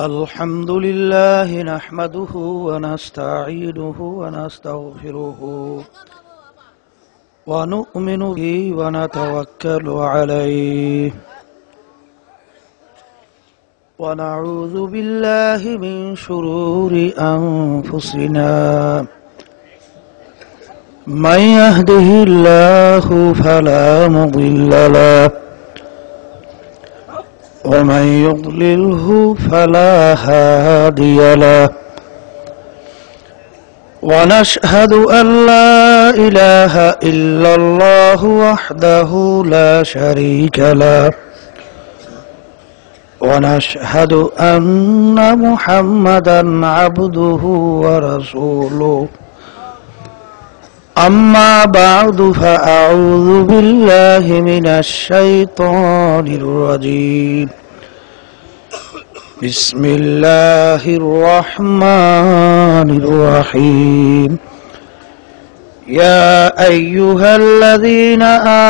الحمد لله نحمده ونستعينه ونستغفره ونؤمن به ونتوكل عليه ونعوذ بالله من شرور أنفسنا من يهده الله فلا مضل له ومن يضلله فلا هادي له ونشهد أن لا إله إلا الله وحده لا شريك له ونشهد أن محمدا عبده ورسوله أما بعد فأعوذ بالله من الشيطان الرجيم بسم الله الرحمن الرحيم يا أيها الذين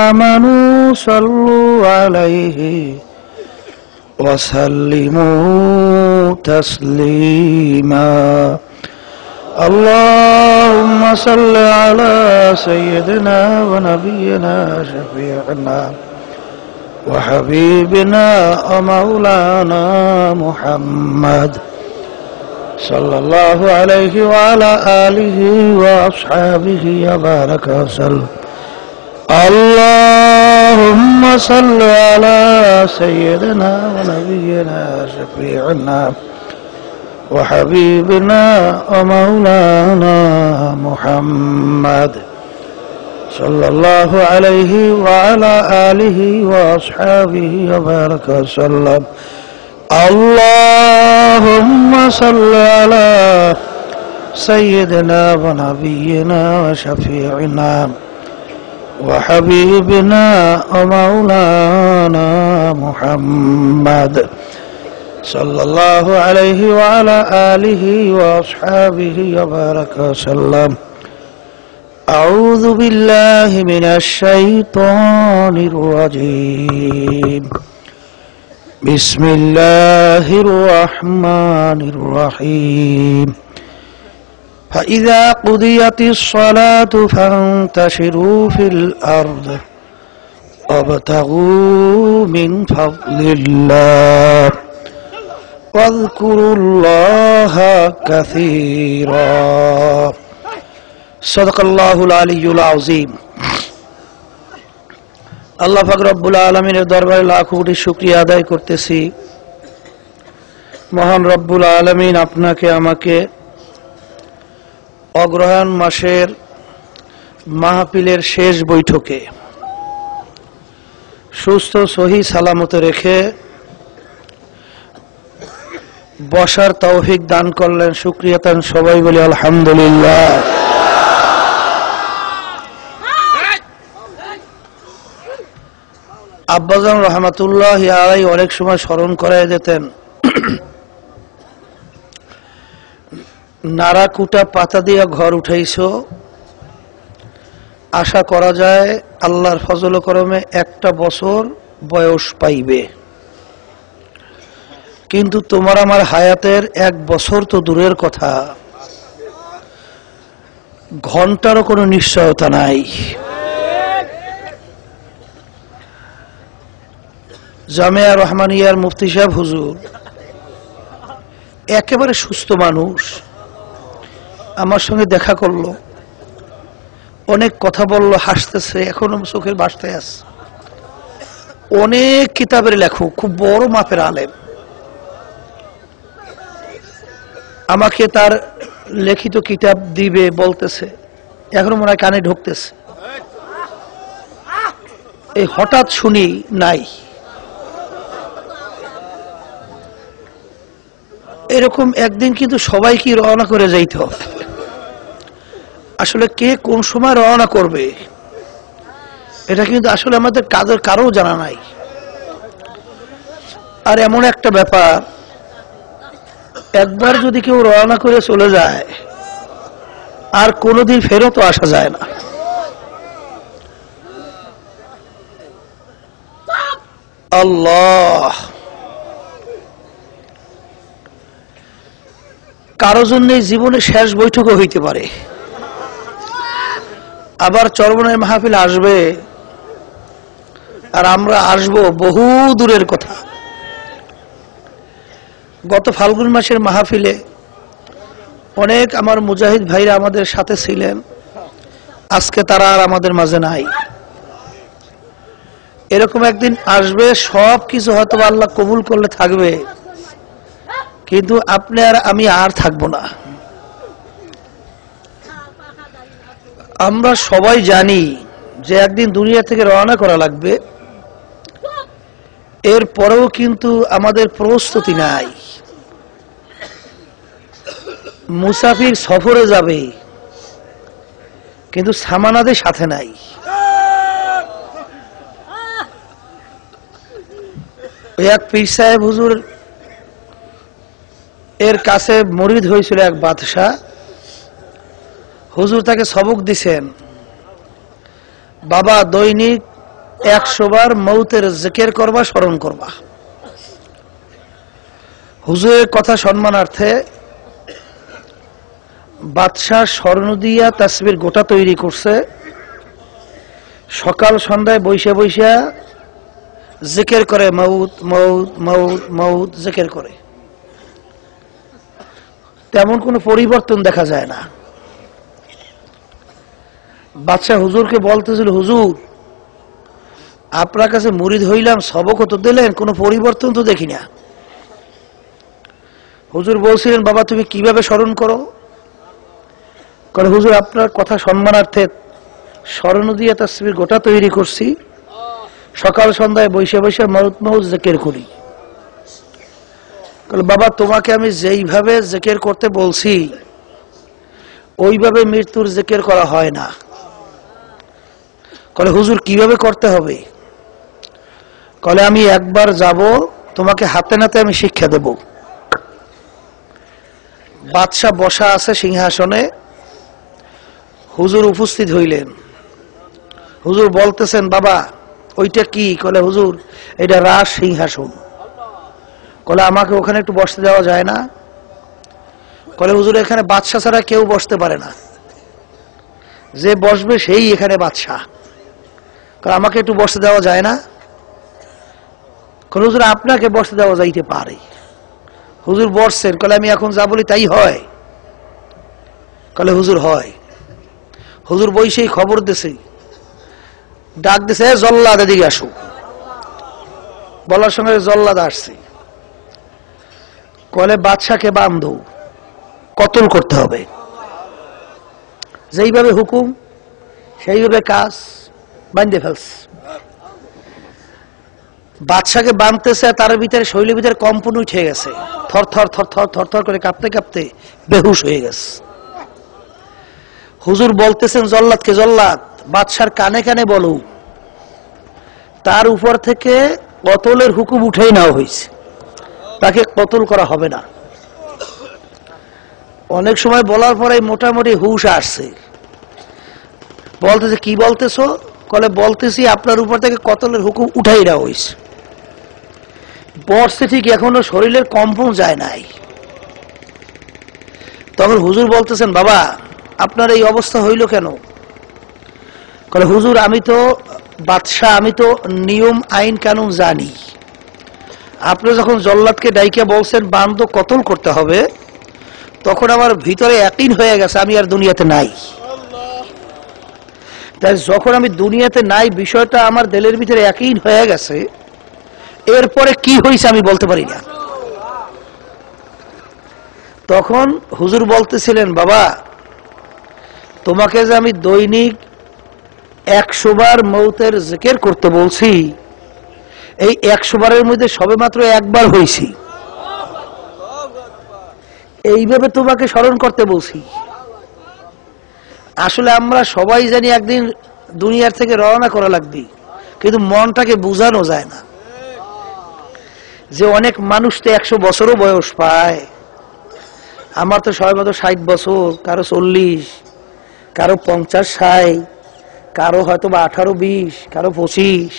آمنوا صلوا عليه وسلموا تسليما اللهم صل على سيدنا ونبينا شفيعنا وحبيبنا ومولانا محمد صلى الله عليه وعلى آله وأصحابه وبارك وسلم اللهم صل على سيدنا ونبينا شفيعنا وحبيبنا ومولانا محمد صلى الله عليه وعلى آله وأصحابه وبارك وسلم اللهم صل على سيدنا ونبينا وشفيعنا وحبيبنا ومولانا محمد صلى الله عليه وعلى آله وأصحابه وبارك وسلم أعوذ بالله من الشيطان الرجيم بسم الله الرحمن الرحيم فإذا قضيت الصلاة فانتشروا في الأرض وابتغوا من فضل الله واذكروا الله كثيرا صدق الله العلي العظيم আল্লাহ পাক রব্বুল আলামিনের দরবারে লাখ কোটি শুকরিয়া আদায় করতেছি। মহান রব্বুল আলামিন আপনাকে আমাকে অগ্রহায়ণ মাসের মাহফিলের শেষ বৈঠকে সুস্থ সহি সালামতে রেখে বসার তৌফিক দান করলেন। শুকরিয়া তান সবাই বলি আলহামদুলিল্লাহ। আব্বাজান রহমাতুল্লাহ আলাই অনেক সময় স্মরণ করাই দিতেন, নারাকুটা পাতা দিয়া ঘর উঠাইছো, আশা করা যায় আল্লাহর ফজল করমে একটা বছর বয়স পাইবে, কিন্তু তোমার আমার হায়াতের এক বছর তো দূরের কথা, ঘন্টারও কোনো নিশ্চয়তা নাই। জামিয়া রহমানিয়ার মুফতি সাহেব হুজুর একেবারে সুস্থ মানুষ, আমার সঙ্গে দেখা করলো, অনেক কথা বলল, হাসতেছে, এখনো চোখের বাসতে আছে। অনেক কিতাবের লেখক, খুব বড় মাপের আলেম। আমাকে তার লিখিত কিতাব দিবে বলতেছে, এখনো মনে হয় কানে ঢুকতেছে। এই হঠাৎ শুনি নাই, এরকম একদিন কিন্তু সবাইকে রওনা করে যাইতে হবে। আসলে কে কোন সময় রওনা করবে এটা কিন্তু আসলে আমাদের কারো জানা নাই। আর এমন একটা ব্যাপার, একবার যদি কেউ রওনা করে চলে যায় আর কোনোদিন ফেরতও আসা যায় না। আল্লাহ কারো জন্য জীবনে শেষ বৈঠকও হইতে পারে। আবার চরমনায় মাহফিল আসবে আর আমরা আসব বহু দূরের কথা। গত ফাল্গুন মাসের মাহফিলে অনেক আমার মুজাহিদ ভাইরা আমাদের সাথে ছিলেন, আজকে তারা আর আমাদের মাঝে নাই। এরকম একদিন আসবে, সব কিছু হয়তো আল্লাহ কবুল করলে থাকবে, কিন্তু আপনি আর আমি আর থাকবো না। আমরা সবাই জানি যে একদিন দুনিয়া থেকে রওনা করা লাগবে, এর পরেও কিন্তু আমাদের প্রস্তুতি নাই। মুসাফির সফরে যাবে কিন্তু সামানাদের সাথে নাই। এক পীর সাহেব হুজুর এর কাছে মুরিদ হয়েছিল এক বাদশাহ। হুজুর তাকে সবক দিছেন, বাবা দৈনিক 100 বার মৌতের জিকির করবা, স্মরণ করবা। হুজুরের কথা সম্মানার্থে বাদশাহ স্বর্ণ দিয়া তাসবির গোটা তৈরি করছে, সকাল সন্ধ্যায় বৈশা বৈশা জিকির করে, মৌত মৌত মৌত মৌত জিকির করে। তেমন কোনো পরিবর্তন দেখা যায় না। বাদশাহ হুজুরকে বলতেছিল, হুজুর আপনার কাছে মুরিদ হইলাম, সবক তো দিলেন, কোনো পরিবর্তন তো দেখি না। হুজুর বলছিলেন, বাবা তুমি কিভাবে স্মরণ করো? কারণ হুজুর আপনার কথা সম্মানার্থে স্মরণ দিয়ে তাসবির গোটা তৈরি করছি, সকাল সন্ধ্যায় বৈশা বৈশা মৌত মৌত জিকির করি। বাবা তোমাকে আমি যেইভাবে জিকির করতে বলছি ওইভাবে মৃত্যুর জিকির করা হয় না। কলে হুজুর কিভাবে করতে হবে? কলে আমি একবার যাব, তোমাকে হাতে নাতে আমি শিক্ষা দেব। বাদশাহ বসা আছে সিংহাসনে, হুজুর উপস্থিত হইলেন। হুজুর বলতেছেন, বাবা ওইটা কি? কলে হুজুর এটা রাজ সিংহাসন। কলে আমাকে ওখানে একটু বসতে দেওয়া যায় না? কলে হুজুর এখানে বাদশাহ ছাড়া কেউ বসতে পারে না, যে বসবে সেই এখানে বাদশাহ। কলে আমাকে একটু বসতে দেওয়া যায় না? কলে হুজুর আপনাকে বসতে দেওয়া যাইতে পারে। হুজুর বসছেন, কলে আমি এখন যা বলি তাই হয়? কলে হুজুর হয়। হুজুর বইসেই খবর দিছে, ডাক দিছে, জল্লাদ এদিকে আসো। বলার সঙ্গে জল্লাদ আসছে। কলে বাদশাকে বান্ধো, কতল করতে হবে। যেইভাবে হুকুম সেইভাবে কাজ, বান্ধে ফেলছে। বাদশাকে বাঁধতেছে, তার ভিতরে শৈলের ভিতরে কম্পন উঠে গেছে, থর থর থর থর থর থর করে কাঁপতে কাঁপতে বেহুশ হয়ে গেছে। হুজুর বলতেছেন জল্লাদকে, জল্লাদ বাদশার কানে কানে বলো তার উপর থেকে কতলের হুকুম উঠেই নেওয়া হয়েছে, তাকে কতল করা হবে না। অনেক সময় বলার পরে মোটামুটি হুশ আসছে, বলতেছে কি বলতেছো? কলে বলতেছি আপনার উপর থেকে কতলের হুকুম উঠাই নেওয়া হয়েছে। বসছে ঠিক, এখনো শরীরের কম্পন যায় নাই। তখন হুজুর বলতেছেন, বাবা আপনার এই অবস্থা হইল কেন? কলে হুজুর আমি তো বাদশাহ, আমি তো নিয়ম আইন কানুন জানি। আপনি যখন জল্লাদকে ডাইকে বলছেন বান্ধ কতল করতে হবে, তখন আমার ভিতরে ইয়াকিন হয়ে গেছে আমি আর দুনিয়াতে নাই। তাই যখন আমি দুনিয়াতে নাই, বিষয়টা আমার দিলের ভিতরে ইয়াকিন হয়ে গেছে, এরপরে কি হয়েছে আমি বলতে পারি না। তখন হুজুর বলতেছিলেন, বাবা তোমাকে যে আমি দৈনিক 100 বার মৌতের জিকির করতে বলছি, এই 100 বারের মধ্যে সবে মাত্র একবার হয়েছি। এইভাবে তোমাকে স্মরণ করতে বলছি। আসলে আমরা সবাই জানি একদিন দুনিয়ার থেকে রওনা করা লাগবে, কিন্তু মনটাকে বোঝানো যায় না। যে অনেক মানুষ তো 100 বছরও বয়স পায়, আমার তো সবাই মতো 60 বছর, কারো 40, কারো 50-60, কারো হয়তো বা 18-20, কারো 25।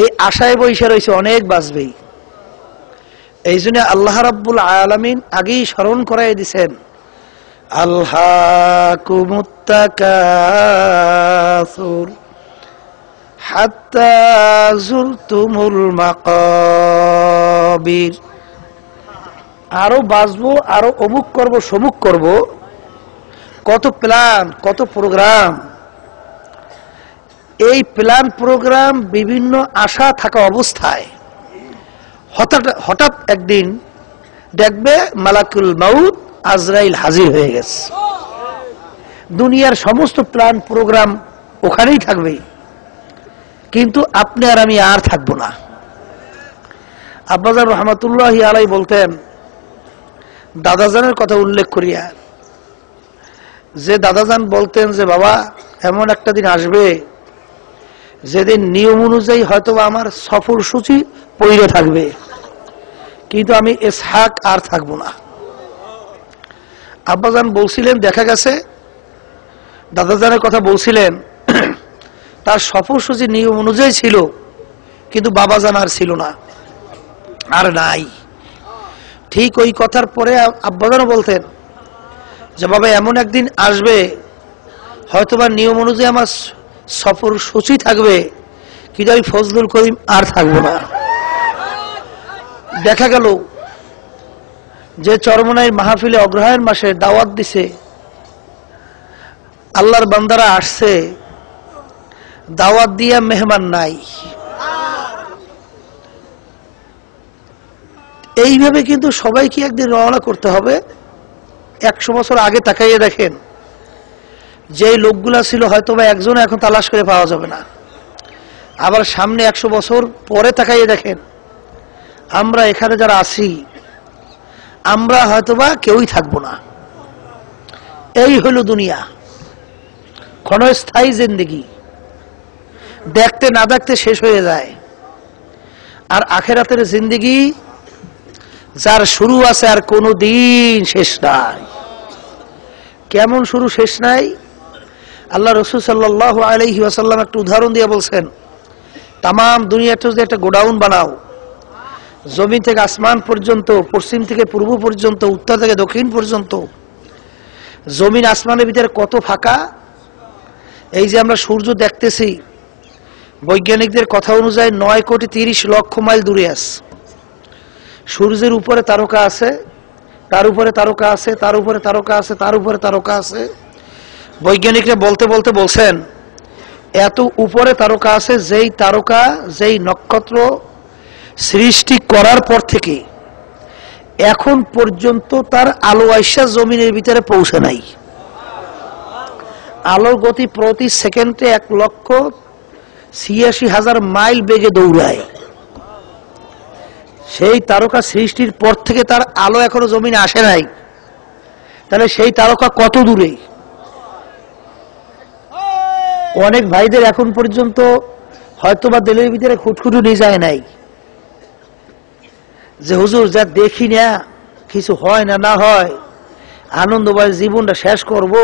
এই আশায় বৈশা রয়েছে অনেক বাঁচবেই। এই জন্য আল্লাহ রাব্বুল আলামিন আগেই স্মরণ করাই দিছেন, আলহাকুমুত তাকাসুর হাত্তা যুরতুমুল মাকাবির। আরো বাঁচবো, আরো অমুক করব, সমুক করব, কত প্ল্যান, কত প্রোগ্রাম। এই প্ল্যান প্রোগ্রাম বিভিন্ন আশা থাকা অবস্থায় হঠাৎ একদিন দেখবে মালাকুল মাউত আজরাইল হাজির হয়ে গেছে। দুনিয়ার সমস্ত প্ল্যান প্রোগ্রাম ওখানেই থাকবে, কিন্তু আপনি আর আমি আর থাকবো না। আব্বাজান রহমাতুল্লাহি আলাইহি বলতেন, দাদাজানের কথা উল্লেখ করিয়া, যে দাদাজান বলতেন যে বাবা এমন একটা দিন আসবে যেদিন নিয়ম অনুযায়ী হয়তো আমার সফর সূচি পড়ে থাকবে, কিন্তু আমি ইসহাক আর থাকবো না। আব্বাজান বলছিলেন, দেখা গেছে দাদাজানের কথা বলছিলেন, তার সফর সূচি নিয়ম অনুযায়ী ছিল, কিন্তু বাবাজান আর ছিল না, আর নাই। ঠিক ওই কথার পরে আব্বাজানও বলতেন যে বাবা এমন একদিন আসবে হয়তোবা নিয়ম অনুযায়ী আমার সফর সূচি থাকবে, কিন্তু আমি ফজলুল করিম আর থাকবো না। দেখা গেল যে চরমনাই মাহফিলে অগ্রহায়ণ মাসে দাওয়াত দিছে, আল্লাহর বান্দারা আসছে, দাওয়াত দিয়া মেহমান নাই। এইভাবে কিন্তু সবাইকে একদিন রওনা করতে হবে। 100 বছর আগে তাকাইয়ে দেখেন, যে লোকগুলা ছিল হয়তো বা একজন এখন তালাশ করে পাওয়া যাবে না। আবার সামনে 100 বছর পরে তাকাইয়ে দেখেন, আমরা এখানে যারা আছি আমরা হয়তোবা কেউই থাকবো না। এই হলো দুনিয়া, ক্ষণস্থায়ী জিন্দেগি, দেখতে না দেখতে শেষ হয়ে যায়। আর আখেরাতের জিন্দেগি যার শুরু আছে আর কোনো দিন শেষ নাই। কেমন শুরু শেষ নাই? আল্লাহ রাসূল সাল্লাল্লাহু আলাইহি ওয়াসাল্লাম একটা উদাহরণ দিয়ে বলছেন, তাম দুনিয়াটা যদি একটা গোডাউন বানাও, জমিন থেকে আসমান পর্যন্ত, পশ্চিম থেকে পূর্ব পর্যন্ত, উত্তর থেকে দক্ষিণ পর্যন্ত, জমিন আসমানের ভিতরে কত ফাঁকা। এই যে আমরা সূর্য দেখতেছি, বৈজ্ঞানিকদের কথা অনুযায়ী 9,30,00,000 মাইল দূরে আছে। সূর্যের উপরে তারকা আছে, তার উপরে তারকা আছে, তার উপরে তারকা আছে, তার উপরে তারকা আছে। বৈজ্ঞানিকরা বলতে বলতে বলছেন, এত উপরে তারকা আছে, যেই তারকা, যেই নক্ষত্র সৃষ্টি করার পর থেকে এখন পর্যন্ত তার আলো আইসা জমিনের ভিতরে পৌঁছে নাই। আলোর গতি প্রতি সেকেন্ডে 1,86,000 মাইল বেগে দৌড়ায়। সেই তারকা সৃষ্টির পর থেকে তার আলো এখনো জমিনে আসে নাই, তাহলে সেই তারকা কত দূরে? অনেক ভাইদের এখন পর্যন্ত হয়তোবা দিলের ভিতরে খুঁটখুঁটু নিয়ে যায় নাই যে হুজুর যা দেখি না, কিছু হয় না, না হয় আনন্দময় জীবনটা শেষ করব।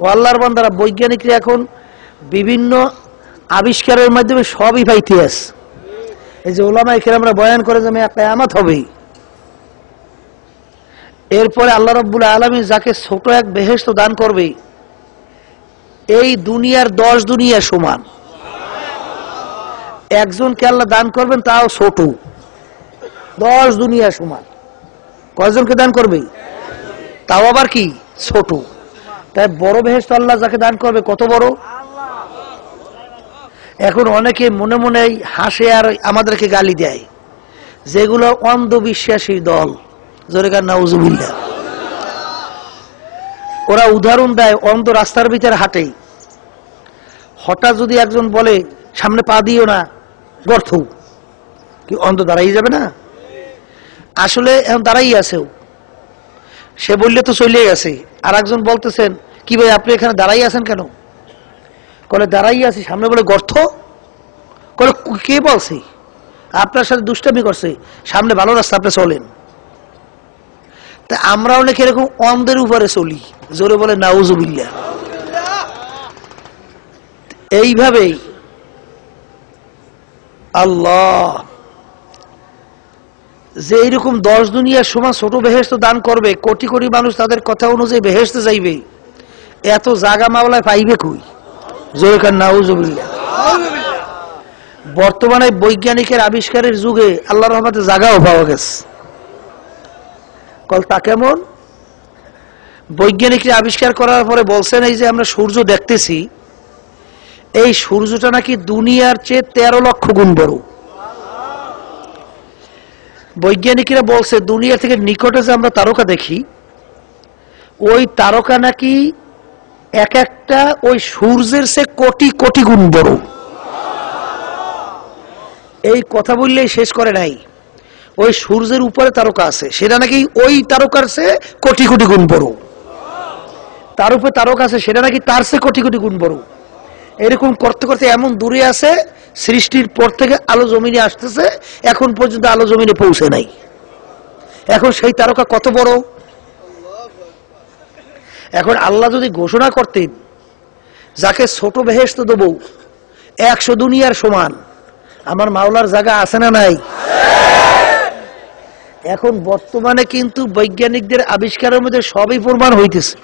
ও আল্লাহর বান্দারা, বৈজ্ঞানিকরা এখন বিভিন্ন আবিষ্কারের মাধ্যমে সবই পাইতে আছে। এই যে ওলামায়ে কেরামরা বয়ান করে যে কিয়ামত হবে, এরপরে আল্লাহ রাব্বুল আলামিন যাকে ছোট এক বেহেশত দান করবে, এই দুনিয়ার 10 দুনিয়া সমান। একজনকে আল্লাহ দান করবেন, তাও ছোট, 10 দুনিয়া সমান। কয়জনকে দান করবে? তাও আবার কি ছোট। তাই বড় বেহেশত আল্লাহ যাকে দান করবে, কত বড়। এখন অনেকে মনে মনে হাসে আর আমাদেরকে গালি দেয়, যেগুলো অন্ধবিশ্বাসী দল, জোরে কার নাউজুবিল্লাহ। ওরা উদাহরণ দেয়, অন্ধ রাস্তার ভিতরে হাঁটে, হঠাৎ যদি একজন বলে সামনে পা দিও না, গর্ত, কি অন্ধ দাঁড়াই যাবে না? আসলে এখন দাঁড়াই আছে, সে বললে তো চলে গেছে। আর একজন বলতেছেন, কি ভাই আপনি এখানে দাঁড়াই আছেন কেন? কলে দাঁড়াই আছি, সামনে বলে গর্ত। কলে কে বলছে? আপনার সাথে দুষ্টামি করছে, সামনে ভালো রাস্তা, আপনি চলেন। তা আমরা অনেক এরকম অন্ধের উপরে চলি, জোরে বলে নাউজুবিল্লাহ। এইভাবেই আল্লাহ যে এইরকম 10 দুনিয়ার সমান ছোট বেহেশত দান করবে, কোটি কোটি মানুষ তাদের কথা অনুযায়ী বেহেশতে যাইবে, এত জাগা মাওলায় পাইবে কই? জোরে কান নাউজুবিল্লাহ। বর্তমানে বৈজ্ঞানিকের আবিষ্কারের যুগে আল্লাহর রহমতে জাগাও পাওয়া গেছে। তা কেমন? বৈজ্ঞানিকরা আবিষ্কার করার পরে বলছেন এই যে আমরা সূর্য দেখতেছি, এই সূর্যটা নাকি দুনিয়ার চেয়ে 13 লক্ষ গুণ বড়। বৈজ্ঞানিকরা বলছে দুনিয়া থেকে নিকটে যে আমরা তারকা দেখি, ওই তারকা নাকি এক একটা ওই সূর্যের চেয়ে কোটি কোটি গুণ বড়। এই কথা বললেই শেষ করে নাই, ওই সূর্যের উপরে তারকা আছে, সেটা নাকি ওই তারকার চেয়ে কোটি কোটি গুণ বড়। তার উপরে তারকা আছে, সেটা নাকি তার চেয়ে কোটি কোটি গুণ বড়। এরকম করতে করতে এমন দূরে আছে, সৃষ্টির পর থেকে আলো জমিনে আসতেছে, এখন পর্যন্ত আলো জমিনে পৌঁছে নাই। এখন সেই তারকা কত বড়? এখন আল্লাহ যদি ঘোষণা করতেন যাকে ছোট বেহেশত দেব 100 দুনিয়ার সমান, আমার মাওলার জায়গা আছে না নাই? এখন বর্তমানে কিন্তু বৈজ্ঞানিকদের আবিষ্কারের মধ্যে সবই প্রমাণ হইতেছে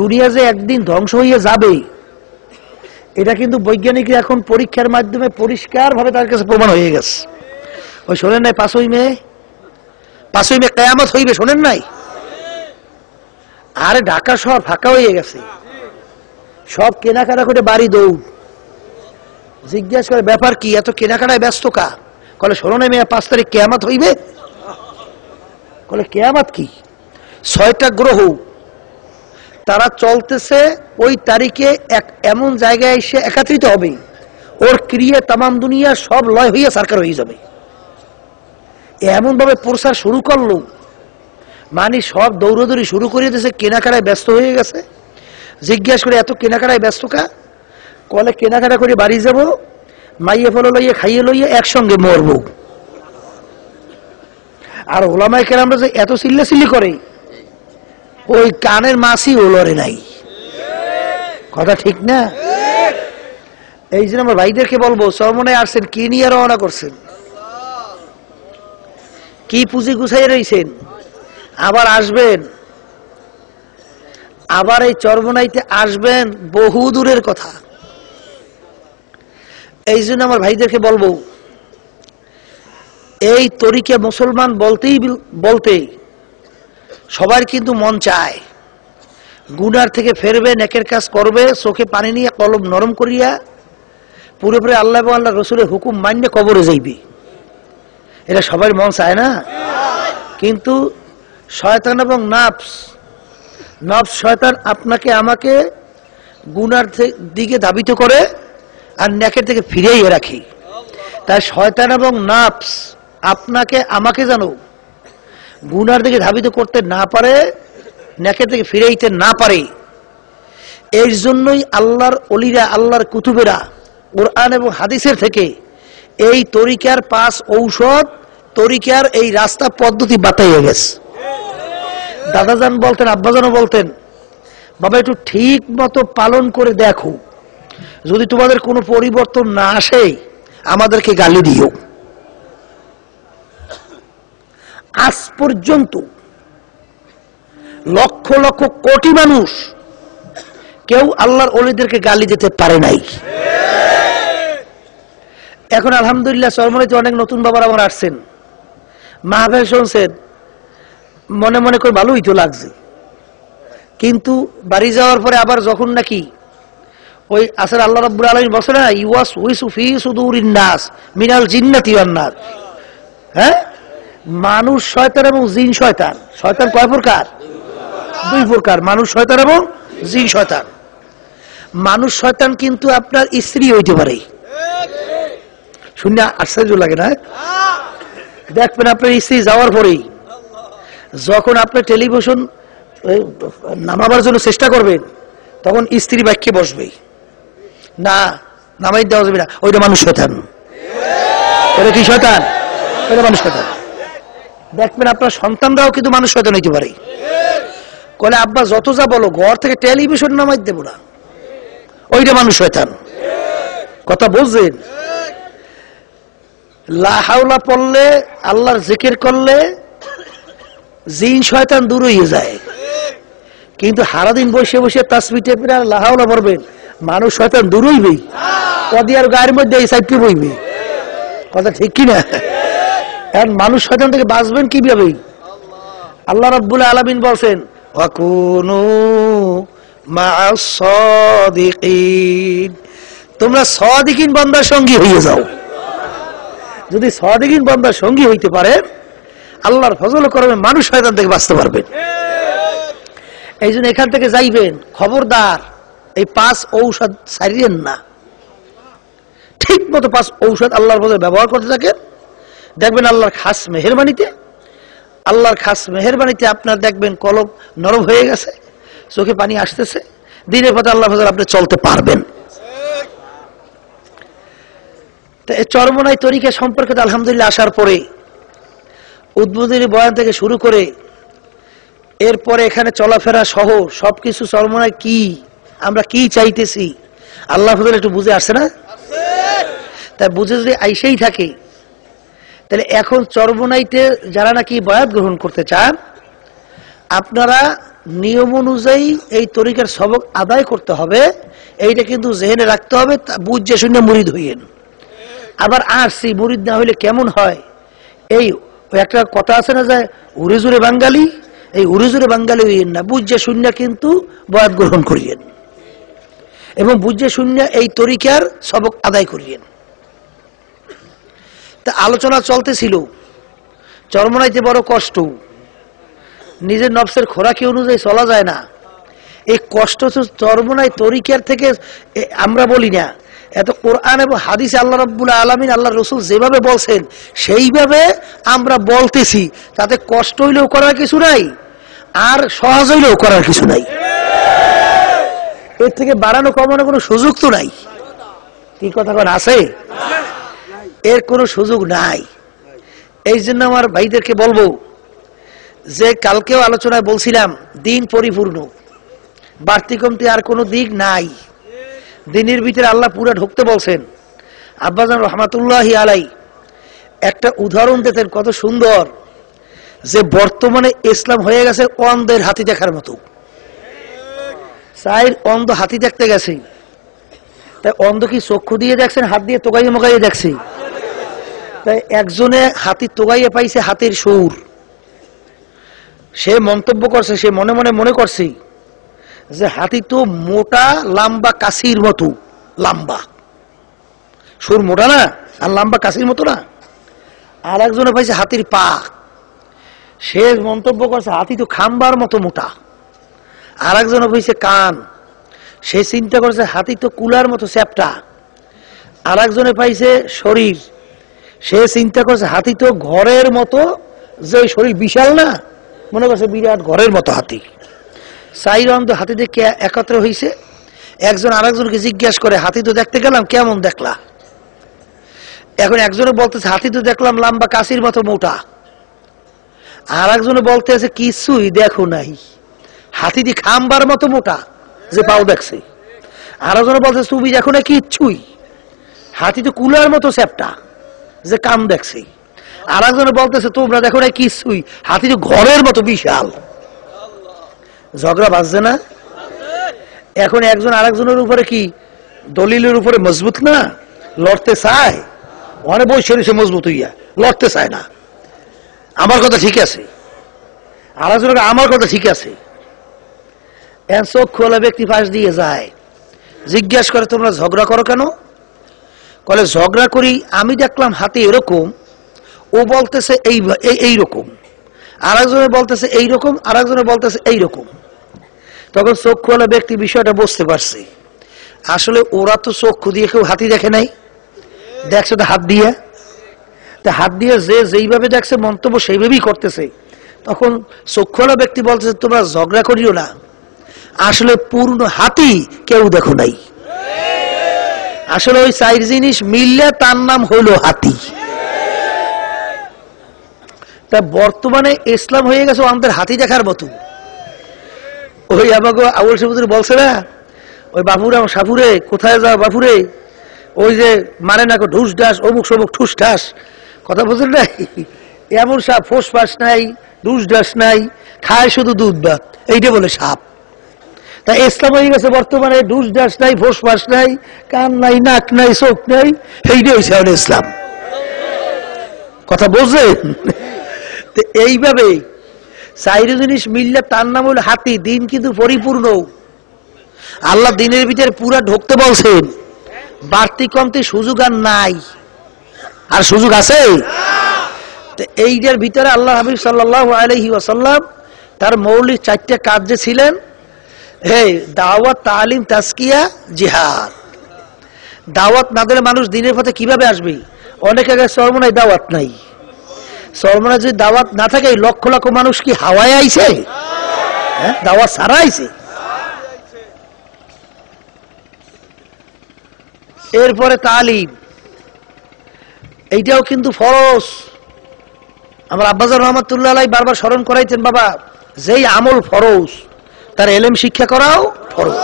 দুনিয়া যে একদিন ধ্বংস হয়ে যাবে, এটা কিন্তু বৈজ্ঞানিকরা এখন পরীক্ষার মাধ্যমে পরিষ্কার ভাবে তার কাছে প্রমাণ হয়ে গেছে। ওই শোনেন নাই 5ই মে কিয়ামত হইবে, শোনেন নাই? আরে ঢাকা শহর ফাঁকা হয়ে গেছে, সব কেনাকাটা করে বাড়ি দৌড়। জিজ্ঞাসা করে ব্যাপার কি, এত কেনাকাটায় ব্যস্ত কা? বলে শোনো নাই মেয়ে, 5 তারিখ কিয়ামত হইবে। বলে কিয়ামত কি? 6টা গ্রহ তারা চলতেছে, ওই তারিখে এমন জায়গায় এসে একত্রিত হবে, ওর ক্রিয়া তামাম দুনিয়া সব লয় হইয়া সরকার হয়ে যাবে। এমন ভাবে প্রসার শুরু করলো, মানে সব দৌড়দৌড়ি শুরু করে দিয়েছে, কেনাকাটায় ব্যস্ত হয়ে গেছে। জিজ্ঞাসা করে এত কেনাকাটায় ব্যস্ত কা? কলে কেনাকাটা করে বাড়ি যাব, মাইয়ে ফলো লইয়ে খাইয়ে লইয়ে একসঙ্গে মরবো। আর ওলামায়ে কেরামরা যে এত চিল্লাচিল্লি করে, ওই কানের মাছি ওলরে নাই। কথা ঠিক না? এই জন্য আমার ভাইদেরকে বলবো, চরমনায় আসছেন কি নিয়ে রওনা করছেন? কি পুঁজি গুছাই রয়েছেন? আবার আসবেন, আবার এই চরমনাইতে আসবেন, বহু দূরের কথা। এই জন্য আমার ভাইদেরকে বলবো, এই তরিকে মুসলমান বলতেই সবার কিন্তু মন চায় গুনার থেকে ফেরবে, নেকের কাজ করবে, চোখে পানি নিয়ে কলম নরম করিয়া পুরোপুরি আল্লাহ এবং আল্লাহ রসুলের হুকুম মান্য কবরে যাইবে। এটা সবার মন চায় না? কিন্তু শয়তান এবং নফস শয়তান আপনাকে আমাকে গুনার দিকে ধাবিত করে আর নেকের থেকে ফিরিয়ে রাখে। তাই শয়তান এবং নফস আপনাকে আমাকে জানো গুনার দিকে ধাবিত করতে না পারে, নেকের থেকে ফিরাইতে না পারে। এর জন্যই আল্লাহর ওলিরা, আল্লাহর কুতুবেরা কোরআন এবং হাদিসের থেকে এই তরিকার 5 ঔষধ, তরিকার এই রাস্তা পদ্ধতি বাতাইয়ে গেছে। দাদাজান বলতেন, আব্বাজানও বলতেন, বাবা একটু ঠিক মতো পালন করে দেখো, যদি তোমাদের কোনো পরিবর্তন না আসে আমাদেরকে গালি দিও। আজ পর্যন্ত লক্ষ লক্ষ কোটি মানুষ কেউ আল্লাহর ওলিদেরকে গালি দিতে পারে নাই। এখন আলহামদুলিল্লাহ চরমনাইতে অনেক নতুন বাবার আমার আসছেন, মাহফিল শুনছেন, মনে মনে করে ভালোই তো লাগছে। কিন্তু বাড়ি যাওয়ার পরে আবার যখন নাকি ওই আসলে আল্লাহ রাব্বুল আলামিন বলে না, ইউয়াসউইসু ফি সুদুরিন নাস মিনাল জিন্নাতি ওয়ান নাস। হ্যাঁ, মানুষ শয়তান এবং জিন শয়তান। শয়তান কয় প্রকার? 2 প্রকার, মানুষ শয়তান এবং জিন শয়তান। মানুষ শয়তান কিন্তু আপনার স্ত্রী হইতে পারে, শুনে আশ্চর্য লাগে না? দেখবেন আপনার স্ত্রী যাওয়ার পরেই যখন আপনি টেলিভিশন নামাবার জন্য চেষ্টা করবেন, তখন স্ত্রী বাক্যে বসবে, না নামাই দেওয়া যাবে না, ওইটা মানুষ শয়তান। ওটা কি শয়তান? ওইটা মানুষ শয়তান। দেখবেন আপনার সন্তানরাও কিন্তু মানুষ শয়তান হইতে পারে। কলে আব্বা যত যা বলো, ঘর থেকে টেলিভিশন নামাই দেবো না, ওইটা মানুষ শয়তান। কথা বুঝছেন? লা হাওলা পড়লে, আল্লাহর জিকির করলে জিন শয়তান দূর হয়ে যায়। কিন্তু সারাদিন বসে বসে তাসবিহ টেপে আর লা হাওলা পড়বেন, মানুষ শয়তান দূর হইবে, কদি আর গায়ের মধ্যে এই সাইডটি বইবে। কথা ঠিক কিনা? এখন মানুষ শয়তান থেকে বাঁচবেন কিভাবে? আল্লাহ রাব্বুল আলামিন বলছেন ওয়াকুনু মা'আস সাদিকিন, তোমরা সাদিকিন বান্দার সঙ্গী হয়ে যাও। যদি সাদিকিন বান্দার সঙ্গী হইতে পারে, আল্লাহর ফজল ও করমে মানুষ শয়তান থেকে বাঁচতে পারবেন। এই জন্য এখান থেকে যাইবেন, খবরদার এই 5 ঔষধ ছাড়িয়েন না। ঠিক মতো 5 ঔষধ আল্লাহর ফজলে ব্যবহার করতে থাকেন, দেখবেন আল্লাহর খাস মেহেরবানিতে, আল্লাহর খাস মেহেরবানিতে আপনার দেখবেন কলব নরম হয়ে গেছে, চোখে পানি আসতেছে, দিনের পথে আল্লাহর ফজলে আপনি চলতে পারবেন। তো এই চরমনাই তরিকা সম্পর্কে তো আলহামদুলিল্লাহ আসার পরে উদ্বোধনী বয়ান থেকে শুরু করে এরপরে এখানে চলাফেরা সহ সবকিছু চরমনাই কি, আমরা কি চাইতেছি, আল্লাহ ফজলে একটু বুঝে আসছে না? তাই বুঝে যদি আইসেই থাকে, তাহলে এখন চরমনাইতে যারা নাকি বয়াত গ্রহণ করতে চান, আপনারা নিয়ম অনুযায়ী এই তরিকার সবক আদায় করতে হবে। এইটা কিন্তু জেহেনে রাখতে হবে, বুঝে শুনে মুরিদ হইয়েন। আবার আসছি মুরিদ না হইলে কেমন হয়, এই একটা কথা আছে না যে উড়ে জুড়ে বাঙালি, এই উড়ে জুড়ে বাঙালি হইয়েন না, বুঝে শূন্য কিন্তু বয়াত গ্রহণ করিয়েন এবং বুঝে শূন্য এই তরিকার সবক আদায় করিয়েন। তা আলোচনা চলতেছিল, চরমনাইতে বড় কষ্ট, নিজের নফসের খোরাকি অনুযায়ী চলা যায় না। এই কষ্ট চরমনাই তরিকার থেকে আমরা বলি না, এত কোরআন এবং হাদিসে আল্লাহ রাব্বুল আলামিন আল্লাহ রসুল যেভাবে বলছেন সেইভাবে আমরা বলতেছি, তাতে কষ্ট হইলেও করার কিছু নাই, আর সহজ হইলেও করার কিছু নাই। এর থেকে বাড়ানো কমানো কোনো সুযোগ তো নাই। কি কথা কোন আছে? এর কোনো সুযোগ নাই। এই জন্য আমার ভাইদেরকে বলবো যে কালকেও আলোচনায় বলছিলাম, দিন পরিপূর্ণ, বাড়তি কমতি আর কোনো দিক নাই। দিনের ভিতরে আল্লাহ পুরা ঢুকতে বলছেন। আব্বাজান রহমাতুল্লাহি আলাই একটা উদাহরণ দিতেন কত সুন্দর, যে বর্তমানে ইসলাম হয়ে গেছে অন্ধের হাতি দেখার মতো। চাই অন্ধ হাতি দেখতে গেছে, তাই অন্ধ কি চক্ষু দিয়ে দেখছেন, হাত দিয়ে তোগাইয়ে মোগাইয়ে দেখছে? তাই একজনে হাতি তোগাইয়ে পাইছে হাতির সুর, সে মন্তব্য করছে, সে মনে মনে মনে করছে যে হাতি তো মোটা লম্বা কাশির মতো লম্বা, সুর মোটা না আর লম্বা কাশির মতো না। আর একজনে পাইছে হাতির পা, সে মন্তব্য করছে হাতি তো খাম্বার মতো মোটা। আর একজনে পাইছে কান, সে চিন্তা করছে হাতি তো কুলার মতো চ্যাপটা। আর একজনে পাইছে শরীর, সে চিন্তা করছে হাতি তো ঘরের মতো, যে শরীর বিশাল না, মনে করছে বিরাট ঘরের মতো হাতি। চাইর অন্ধ হাতি দেখে একত্র হয়েছে। একজন আরেকজনকে জিজ্ঞাসা করে, হাতি তো দেখতে গেলাম, কেমন দেখলা? এখন একজনে বলতেছে হাতি তো দেখলাম লম্বা কাশির মতো মোটা। আর একজনে বলতে আছে কিছুই দেখো নাই, হাতি দি খাম্বার মতো মোটা, যে পাও দেখছে। আর একজনে বলতে তুমি দেখো না কিচ্ছুই, হাতি তো কুলার মতো চ্যাপটা, যে কাম দেখছে। আর একজনে বলতেছে তোমরা দেখো না কিছুই, হাতি তো ঘরের মতো বিশাল। ঝগড়া বাজছে না? এখন একজন আরেকজনের উপরে কি দলিলের উপরে মজবুত না, লড়তে চায়, অনেক বয়স সে মজবুত হইয়া লড়তে চায় না। আমার কথা ঠিক আছে, আরেকজনের আমার কথা ঠিক আছে। চোখ খোলা ব্যক্তি পাশ দিয়ে যায়, জিজ্ঞাসা করে তোমরা ঝগড়া করো কেন? বলে ঝগড়া করি, আমি দেখলাম হাতে এরকম, ও বলতেছে এইরকম, আরেকজনে বলতেছে এইরকম, আরেকজনে বলতেছে এইরকম। তখন চক্ষুওয়ালা ব্যক্তি বিষয়টা বুঝতে পারছে, আসলে ওরা তো চক্ষু দিয়ে কেউ হাতি দেখে নাই, দেখছে তো হাত দিয়ে, তা হাত দিয়ে যে যেইভাবে দেখছে মন্তব্য সেইভাবেই করতেছে। তখন চক্ষুওয়ালা ব্যক্তি বলতেছে তোমরা ঝগড়া করিও না, আসলে পূর্ণ হাতি কেউ দেখো নাই, আসলে ওই চার জিনিস মিললে তার নাম হইল হাতি। তা বর্তমানে ইসলাম হয়ে গেছে আমাদের হাতি দেখার মতো। ওই আমাকে আবুল সাহুর বলছে না, ওই বাপুরা সাপুরে কোথায় যাও বাপুরে, ওই যে মারে না ঢুস ঢাস অমুক সমুক ঠুস ঠাস, কথা বুঝলেন নাই? এমন সাপ, ফোসফাস নাই, ডুসডাস নাই, খায় শুধু দুধ ভাত, এইটা বলে সাপ। তা ইসলাম হয়ে গেছে বর্তমানে ডুসডাস নাই, ফোসফাস নাই, কান নাই, নাক নাই, চোখ নাই, এইটা হয়েছে এখন ইসলাম। কথা বুঝলেন? এইভাবে চাইর জিনিস মিললে তার নাম হল হাতি। দিন কিন্তু পরিপূর্ণ। আল্লাহ দিনের ভিতরে পুরা ঢুকতে বলছেন, বাড়তি কমতি সুযোগ আর নাই। আর সুযোগ আছে? এইটার ভিতরে আল্লাহ হাবিব সাল্লাল্লাহু আলাইহি ওয়াসাল্লাম তার মৌলিক 4টা কাজ ছিলেন, দাওয়াত, তালিম, তাজকিয়া, জিহাদ। দাওয়াত না দিলে মানুষ দিনের পথে কিভাবে আসবে? অনেক আগে চরমনায় দাওয়াত নাই। চরমনায় যদি দাওয়াত না থাকে, লক্ষ লক্ষ মানুষ কি হাওয়ায় আইছে? দাওয়াত ছাড়া আইছে। এরপরে তালিম, এইটাও কিন্তু ফরজ। আমার আব্বাজান রহমাতুল্লাহ আলাইহি বারবার স্মরণ করাইতেন, বাবা যেই আমল ফরজ তার এলেম শিক্ষা করাও ফরজ,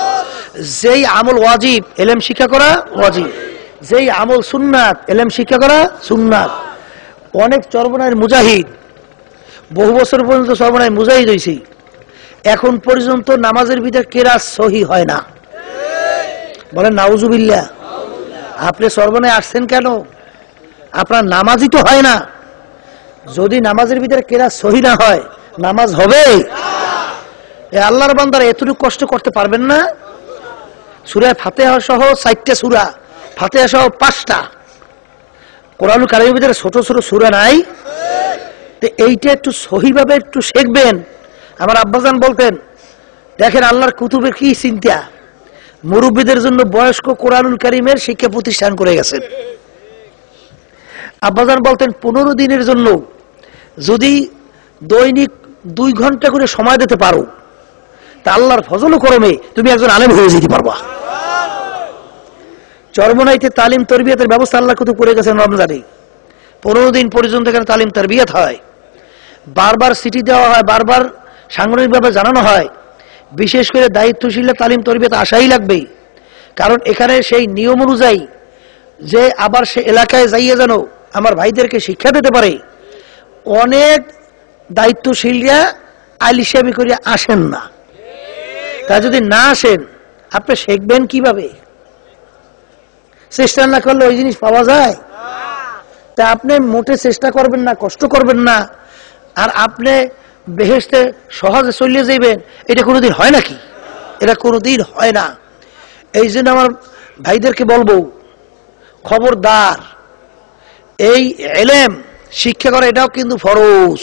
যেই আমল ওয়াজিব এলেম শিক্ষা করা ওয়াজিব, যেই আমল সুন্নাত এলেম শিক্ষা করা সুন্নাত। অনেক চরমনায়ের মুজাহিদ বহু বছর পর্যন্ত চরমনায় মুজাহিদ হয়েছে, এখন পর্যন্ত নামাজের ভিতরে কেরাত সহি হয় না। বলেন নাউজুবিল্লাহ। আপনি চরমনায় আসছেন কেন? আপনার নামাজই তো হয় না। যদি নামাজের ভিতরে কেরাত সহি না হয়, নামাজ হবে? আল্লাহর বান্দারা এতটুকু কষ্ট করতে পারবেন না? সূরা ফাতিহা সহ 4টা সূরা, ফাতিহা সহ 5টা, কোরআনুল কারীমের ভিতরে ছোট ছোট সূরা নাই? তো এইটা একটু সহিভাবে একটু শিখবেন। আমার আব্বাজান বলতেন, দেখেন আল্লাহর কুতুবের কি চিন্তা, মুরব্বীদের জন্য বয়স্ক কোরআনুল কারীমের শিক্ষা প্রতিষ্ঠান করে গেছেন। আব্বাজান বলতেন 15 দিনের জন্য যদি দৈনিক 2 ঘন্টা করে সময় দিতে পারো, তা আল্লাহর ফজল ও করমে তুমি একজন আলেম হয়ে যেতে পারবা। চরমনাইতে তালিম তরবিয়তের ব্যবস্থা আল্লাহ কুতুব করে গেছেন রমজানে। 15 দিন পর্যন্ত এখানে তালিম তরবিয়ত হয়, বারবার চিঠি দেওয়া হয়, বারবার সাংগঠনিকভাবে জানানো হয়। বিশেষ করে দায়িত্বশীল তালিম তরবিয়ত আসাই লাগবে, কারণ এখানে সেই নিয়ম অনুযায়ী যে আবার সে এলাকায় যাইয়ে যেন আমার ভাইদেরকে শিক্ষা দিতে পারে। অনেক দায়িত্বশীলরা আলিশামি করে আসেন না। তা যদি না আসেন, আপনি শিখবেন কিভাবে? চেষ্টা না করলে ওই জিনিস পাওয়া যায়? তা আপনি মোটে চেষ্টা করবেন না, কষ্ট করবেন না, আর আপনি বেহেশতে সহজে চলে যাইবেন, এটা কোনোদিন হয় নাকি? এটা কোনোদিন হয় না। এই জন্য আমার ভাইদেরকে বলবো, খবরদার, এই এলেম শিক্ষা করা এটাও কিন্তু ফরজ।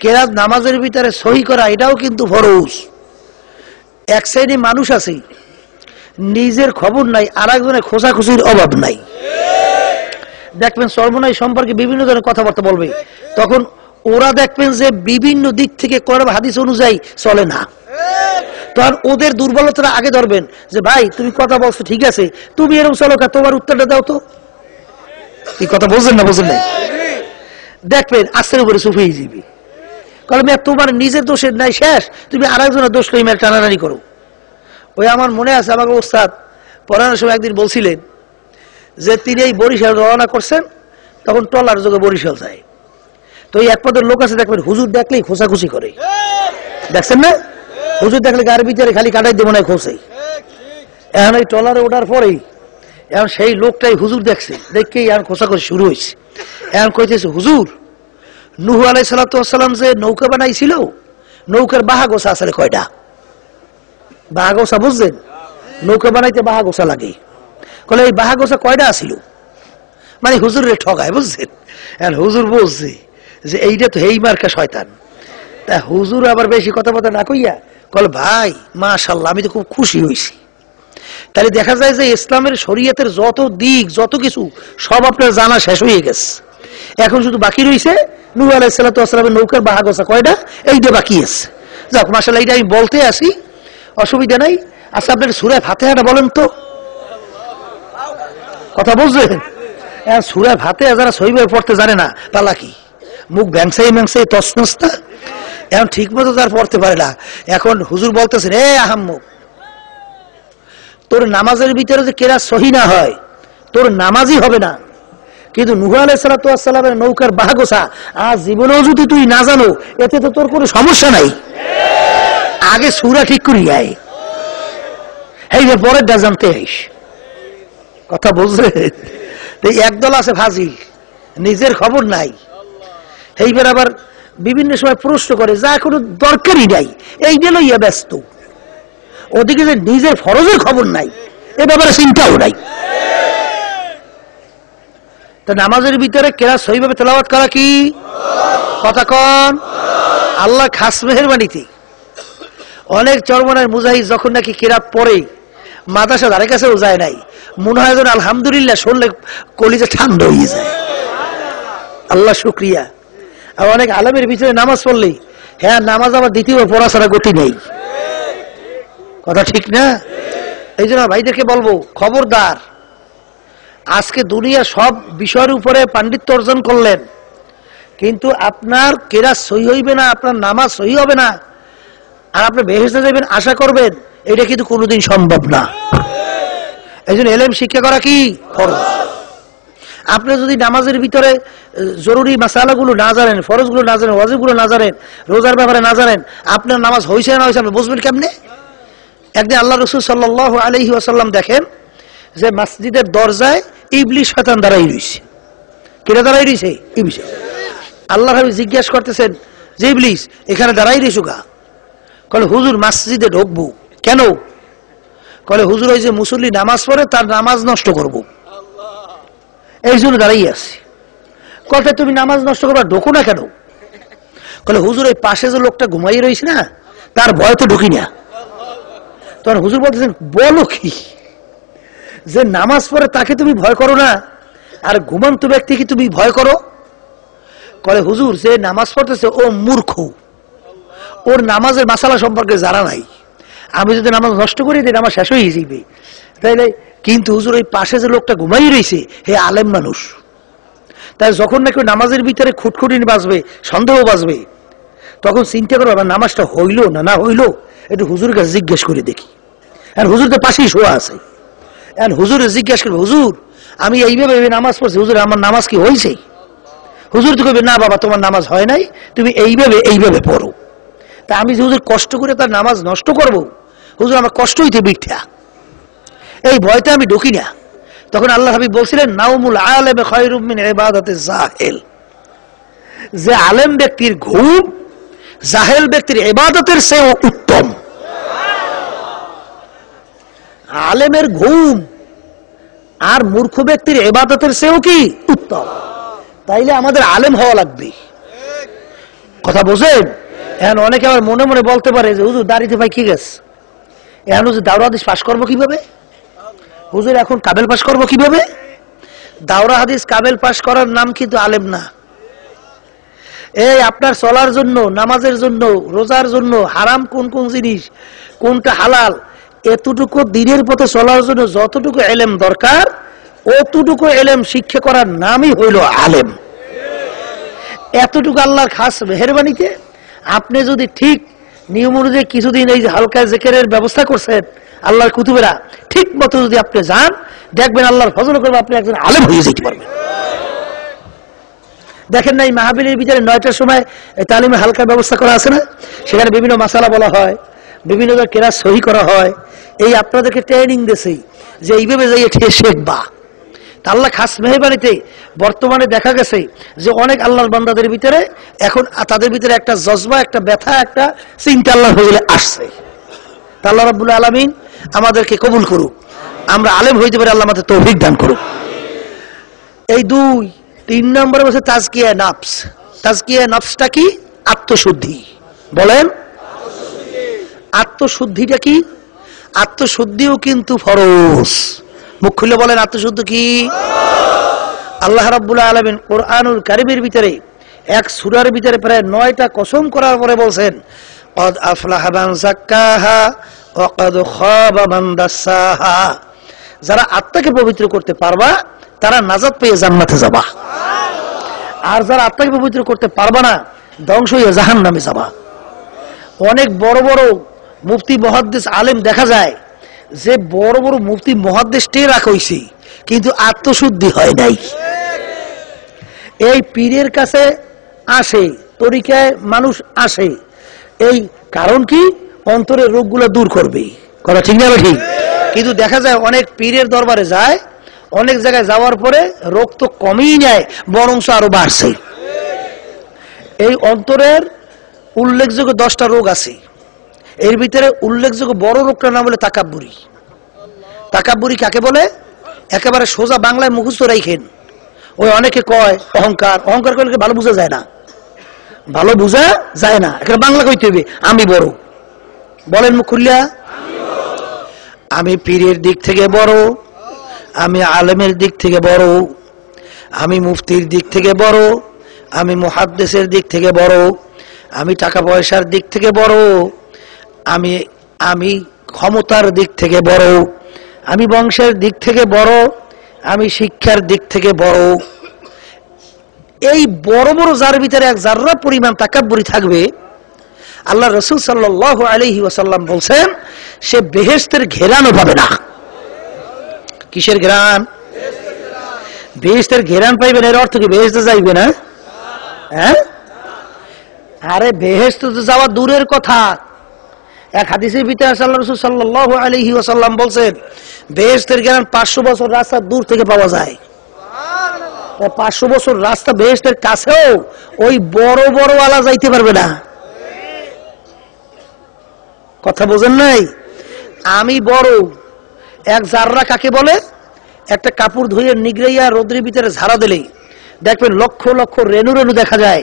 কেরাত নামাজের ভিতরে সহি করা এটাও কিন্তু ফরজ। এক শ্রেণী মানুষ আছে, নিজের খবর নাই, আর একজনের খোঁজাখুঁজির অভাব নাই। দেখবেন চরমনাই সম্পর্কে বিভিন্ন ধরনের কথাবার্তা বলবে, তখন ওরা দেখবেন যে বিভিন্ন দিক থেকে কোরআন হাদিস অনুযায়ী চলে না। তখন ওদের দুর্বলতা আগে ধরবেন যে ভাই তুমি কথা বলছো ঠিক আছে, তুমি এরকম চলো, তোমার উত্তরটা দাও তো। এই কথা বুঝলেন না? বুঝলেন না? দেখবেন আস্তের উপরে চুপ হয়ে যাবি, কারণ তোমার নিজের দোষের নাই, শেষ তুমি আর একজনের দোষ লই মেয়ের টানাটানি করো। ওই আমার মনে আছে, আমাকে ওস্তাদ পড়ানোর সময় একদিন বলছিলেন যে তিনি এই বরিশাল রওনা করছেন, তখন টলার যোগে বরিশাল যায়। তো এই এক পদের লোক আছে, দেখবেন হুজুর দেখলেই খোঁচাখুচি করে, দেখছেন না? হুজুর দেখলে গাড়ির ভিতরে খালি কাটাই দেবো না, খোঁচাই। এখন এই টলারে ওঠার পরেই এখন সেই লোকটাই হুজুর দেখছে, দেখেই এখন খোঁচাখুচি শুরু হয়েছে। এখন কইতেছে, হুজুর নূহ আলাইহিস সালাম যে নৌকা বানাইছিল, নৌকার বাহাগোছা আসলে কয়টা? বাহাগোছা বুঝলেন? নৌকা বানাইতে বাহাগোছা লাগে। কলে এই বাহাগোছা কয়টা আসিল? মানে হুজুরের ঠগায়, বুঝছেন? এখন হুজুর বলছে যে এইটা তো হেই মার্কা শয়তান। তা হুজুর আবার বেশি কথাবার্তা না কইয়া কল, ভাই মাশাআল্লাহ, আমি তো খুব খুশি হয়েছি। তাহলে দেখা যায় যে ইসলামের শরীয়তের যত দিক, যত কিছু সব আপনার জানা শেষ হয়ে গেছে। এখন শুধু বাকি রয়েছে নূহ আলাইহিস সালামের নৌকার বাহাগোছা কয়টা, এইটা বাকি আছে। যাক মাশাআল্লাহ, এইটা আমি বলতে আসি, অসুবিধা নাই। আচ্ছা আপনার সূরা ফাতিহাটা বলেন তো। কথা বুঝলেন? সূরা ফাতিহা যারা সহিভাবে পড়তে জানে না, পালা কি মুখ ব্যাংসাই ম্যাংসাই তসনস্তা, এখন ঠিক মতো তার পড়তে পারে না। এখন হুজুর বলতেছেন, এ আহাম্মক, তোর নামাজের ভিতরে যে কেরাত সহি না হয়, তোর নামাজই হবে না। কিন্তু নূহ আলাইহিস সালাতু ওয়াস সালামের নৌকার বাহাগোছা আজ জীবনেও যদি তুই না জানো, এতে তো তোর কোনো সমস্যা নাই। আগে সূরা ঠিক করি আয়, এই যে পরেরটা জানতে আইস। কথা বুঝলে? একদল আছে ফাজিল, নিজের খবর নাই। এইবার আবার বিভিন্ন সময় প্রশ্ন করে যা কোনো দরকারই নাই, এইটা লইয়া ব্যস্ত। ওদিকে যে নিজের ফরজের খবর নাই, এ ব্যাপারে চিন্তাও নাই। তো নামাজের ভিতরে কেরাত সহিভাবে তেলাওয়াত করা কি কথা কন? আল্লাহ খাস মেহেরবানিতে অনেক চরমনার মুজাহিদ যখন নাকি কেরাত পড়ে, মাদ্রাসা ধারে কাছেও যায় নাই, মনে হয় যেন আলহামদুলিল্লাহ শুনলে কলিজা ঠান্ডা হয়ে যায়। আল্লাহ শুকরিয়া। আর অনেক আলেমের ভিতরে নামাজ পড়লে, হ্যাঁ নামাজ আবার দ্বিতীয় পড়া ছাড়া গতি নেই। কথা ঠিক না? এই জন্য ভাইদেরকে বলবো, খবরদার, আজকে দুনিয়া সব বিষয়ের উপরে পাণ্ডিত্য অর্জন করলেন, কিন্তু আপনার কেরাত সহি হইবে না, আপনার নামাজ সহি হবে না, আর আপনি বেহেশতে যাবেন আশা করবেন, এটা কিন্তু কোনোদিন সম্ভব না। এই জন্য এলেম শিক্ষা করা কি ফরজ। আপনি যদি নামাজের ভিতরে জরুরি মাসালাগুলো না জানেন, ফরজগুলো না জানেন, ওয়াজিবগুলো না জানেন, রোজার ব্যাপারে না জানেন, আপনার নামাজ হয়েছে না হয়েছে আপনি বুঝবেন কেমনে? একদিন আল্লাহ রাসূল সাল্লাল্লাহু আলাইহি ওয়াসাল্লাম দেখেন যে মসজিদের দরজায় ইবলিস শয়তান দাঁড়াই রইছে। কেটে দাঁড়াই রইছে? ইবলিস। আল্লাহ নবী জিজ্ঞাসা করতেছেন যে ইবলিস এখানে দাঁড়াই রইছো কা? কলে হুজুর মসজিদে ঢুকবো। কেন? কলে হুজুর ওই যে মুসল্লি নামাজ পড়ে তার নামাজ নষ্ট করব, এই জন্য দাঁড়াই আছি। কলে তুমি নামাজ নষ্ট করবা, ঢোকো না কেন? কলে হুজুর ওই পাশে যে লোকটা ঘুমাই রয়েছে না, তার ভয় তো ঢুকি না। তখন হুজুর বলতেছেন বলো কি, যে নামাজ পড়ে তাকে তুমি ভয় করো না, আর ঘুমন্ত ব্যক্তিকে তুমি ভয় করো? কলে হুজুর যে নামাজ পড়তেছে ও মূর্খ, ওর নামাজের মাসালা সম্পর্কে জানা নাই, আমি যদি নামাজ নষ্ট করি তাহলে নামাজ শেষ হয়ে যাবে। তাইলে কিন্তু হুজুর ওই পাশে যে লোকটা ঘুমাই রয়েছে হে আলেম মানুষ, তাই যখন নাকি নামাজের ভিতরে খুটখুটিনি বাজবে, সন্দেহ বাজবে, তখন চিন্তা করো আমার নামাজটা হইলো না না হইলো, একটু হুজুরের কাছে জিজ্ঞেস করে দেখি। আর হুজুর তো পাশেই শোয়া আছে, আর হুজুরে জিজ্ঞেস করবে হুজুর আমি এইভাবে নামাজ পড়ছি, হুজুর আমার নামাজ কি হয়েছে? হুজুর তো কইবে না বাবা তোমার নামাজ হয় নাই, তুমি এইভাবে পড়ো। তা আমি যে হুজুর কষ্ট করে তার নামাজ নষ্ট করব, হুজুর আমার কষ্ট হইতে মিথ্যা, এই ভয়তে আমি ঢুকি না। তখন আল্লাহ হাবিব বলছিলেন নাউমুল আলেম খায়রুম মিন ইবাদাতিজ জাহিল, যে আলেম ব্যক্তির ঘুম জাহেল ব্যক্তির ইবাদতের চেয়েও উত্তম। আলেমের ঘুম আর মূর্খ ব্যক্তির ইবাদতের চেয়েও কি উত্তম। তাইলে আমাদের আলেম হওয়া লাগবে। কথা বোঝেন? এখন অনেকে আবার মনে মনে বলতে পারে যে হুজুর দাড়িতে ভাই কি গেছে, এখন হুজুর দাওরা হাদিস পাশ করবো কিভাবে? হুজুর এখন কাবেল পাশ করবো কিভাবে? দাওরা হাদিস কাবেল পাশ করার নাম কিন্তু আলেম না। এই আপনার চলার জন্য, নামাজের জন্য, রোজার জন্য হারাম কোন কোন জিনিস, কোনটা হালাল, এতটুকু দিনের পথে চলার জন্য যতটুকু এলেম দরকার, অতটুকু এলেম শিক্ষা করার নামই হইল আলেম। এতটুকু আল্লাহর খাস মেহেরবানিতে আপনি যদি ঠিক নিয়ম অনুযায়ী কিছুদিন এই যে হালকা জিকিরের ব্যবস্থা করছেন আল্লাহর কুতুবেরা, ঠিক মতো যদি আপনি যান, দেখবেন আল্লাহর ফজল করবে আপনি একজন আলেম হয়ে যেতে পারবেন। দেখেন না এই মাহফিলের ভিতরে 9টার সময় তালিমে হালকা ব্যবস্থা করা আছে না, সেখানে বিভিন্ন মাসালা বলা হয়, বিভিন্ন কেরাত সহি করা হয়। এই আপনাদেরকে ট্রেনিং দিয়েছে যে এইভাবে যাইয়ে শেখবা। আল্লাহ খাস মেহেরবানিতে বর্তমানে দেখা গেছে যে অনেক আল্লাহর বান্দাদের ভিতরে এখন তাদের ভিতরে একটা জজবা, একটা ব্যথা, একটা চিন্তা আল্লাহর ফজলে আসছে। তা আল্লাহ রাব্বুল আলামিন আমাদেরকে কবুল করুক, আমরা আলেম হইতে পারি, আল্লাহ আমাদের তৌফিক দান করুক। এই 3 নম্বরে বলছে তাজকিয়া নফস। তাজকিয়া নফসটা কি? আত্মশুদ্ধি। বলেন আত্মশুদ্ধিটা কি? আত্মশুদ্ধিও কিন্তু ফরজ। মুখ খুলে বলেন আত্মশুদ্ধি কি? আল্লাহ রাব্বুল আলামিন কোরআনুল কারীমের ভিতরে এক সূরার ভিতরে প্রায় 9টা কসম করার পরে বলছেন ক্বাদ আফলাহা মান যাক্কাহা ওয়া ক্বাদ খাবা মান দাসসাহা। যারা আত্মাকে পবিত্র করতে পারবা তারা নাজাত পেয়ে জান্নাতে যাবা, আর যারা আত্মাকে পবিত্র করতে পারবা না ধ্বংস হয়ে জাহান্নামে যাবা। অনেক বড় বড় মুফতি মুহাদ্দিস আলেম দেখা যায় যে বড় বড় মুফতি মুহাদ্দিস টেরা কইছে কিন্তু আত্মশুদ্ধি হয় নাই। এই পীরের কাছে আসে, তরিকায় মানুষ আসে, এই কারণ কি? অন্তরের রোগগুলো দূর করবে। কথা ঠিক না ঠিক? কিন্তু দেখা যায় অনেক পীরের দরবারে যায়, অনেক জায়গায় যাওয়ার পরে রোগ তো কমেই নেয়, বরং আরো বাড়ছে। এই অন্তরের উল্লেখযোগ্য 10টা রোগ আছে, এর ভিতরে উল্লেখযোগ্য বড় রোগটার নাম হলো তাকাব্বুরি। তাকাব্বুরি কাকে বলে? একেবারে সোজা বাংলায় মুখস্থ রাখেন। ওই অনেকে কয় অহংকার, অহংকার করলে ভালো বোঝা যায় না, ভালো বোঝা যায় না, এখানে বাংলা কইতে হবে আমি বড়। বলেন মুখ খুলিয়া, আমি পীরের দিক থেকে বড়, আমি আলেমের দিক থেকে বড়, আমি মুফতির দিক থেকে বড়, আমি মুহাদ্দিসের দিক থেকে বড়, আমি টাকা পয়সার দিক থেকে বড়, আমি আমি ক্ষমতার দিক থেকে বড়, আমি বংশের দিক থেকে বড়, আমি শিক্ষার দিক থেকে বড়। এই বড় বড় যার ভিতরে এক জাররা পরিমাণ তাকাব্বুরি থাকবে, আল্লাহ রাসূল সাল্লাল্লাহু আলাইহি ওয়াসাল্লাম বলছেন সে বেহেশতের ঘেরানও পাবে না। কিসের ঘেরান? বেহেশতের ঘেরান পাইবে না, এর অর্থ কি বেহেশতে যাইবে না? হ্যাঁ, আরে বেহেশতে তো যাওয়া দূরের কথা। এক হাদিসের ভিতরে আল্লাহ রাসূল সাল্লাল্লাহু আলাইহি ওয়াসাল্লাম বলছেন বেহেশতের ঘেরান 500 বছর রাস্তা দূর থেকে পাওয়া যায়। 500 বছর রাস্তা বেহেশতের কাছেও ওই বড় বড় ওয়ালা যাইতে পারবে না। কথা বোঝেন নাই? আমি বড় এক জাররা কাকে বলে? একটা কাপড় ধুয়ে নিগড়াইয়া রোদ্রের ভিতরে ঝাড়া দিলেই দেখবেন লক্ষ লক্ষ রেণু রেণু দেখা যায়,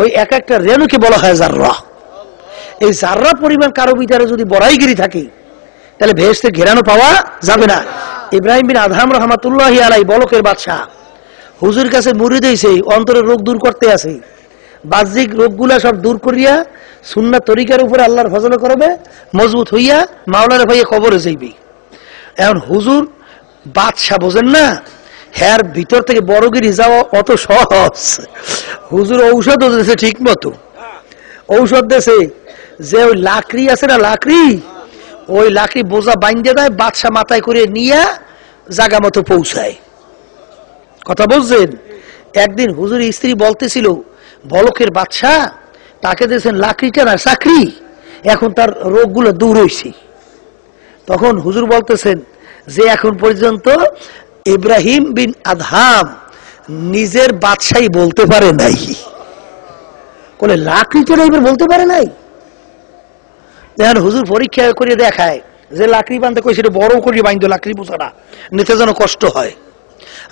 ওই এক একটা রেণুকে বলা হয় জাররা। এই জাররা পরিমাণ কারো ভিতরে যদি বড়াইগিরি থাকে তাহলে বেহেশতের ঘেরানো পাওয়া যাবে না। ইব্রাহিম বিন আদহাম রহমাতুল্লাহি আলাইহি বলকের বাদশা হুজুর কাছে মুরিদ হইছে, অন্তরের রোগ দূর করতে আছে, বাহ্যিক রোগগুলা সব দূর করিয়া সুন্নাত তরিকার উপরে আল্লাহর ফজল করবে, মজবুত হইয়া মাওলানা ভাইয়া কবরে যাইবে। এখন হুজুর বাদশা বোঝেন না, হ্যার ভিতর থেকে বড়গিরি যাওয়া অত সহজ। হুজুর ঔষধ দিয়েছে ঠিক মতো, ঔষধ দিয়েছে যে ওই লাকড়ি আছে না, লাকড়ি, ওই লাকড়ি বোঝা বাইন্ধে দেয়, বাদশা মাথায় করে নিয়ে জায়গা মতো পৌঁছায়। কথা বলছেন? একদিন হুজুর স্ত্রী বলতেছিল বলকের বাদশা তাকে দিয়েছেন লাকড়িটা না চাকরি, এখন তার রোগগুলো দূর হয়েছে। তখন হুজুর বলতেছেন যে এখন পর্যন্ত ইব্রাহিম বিন আদহাম নিজের বাদশাই বলতে পারে নাই, বলে লাকড়িটা না এবার বলতে পারে নাই। দেখেন হুজুর পরীক্ষা করে দেখায় যে লাকড়ি বাঁধতে কই সেটা বড় করে বাঁধতো, লাকড়ি বোঝাটা নিতে যেন কষ্ট হয়।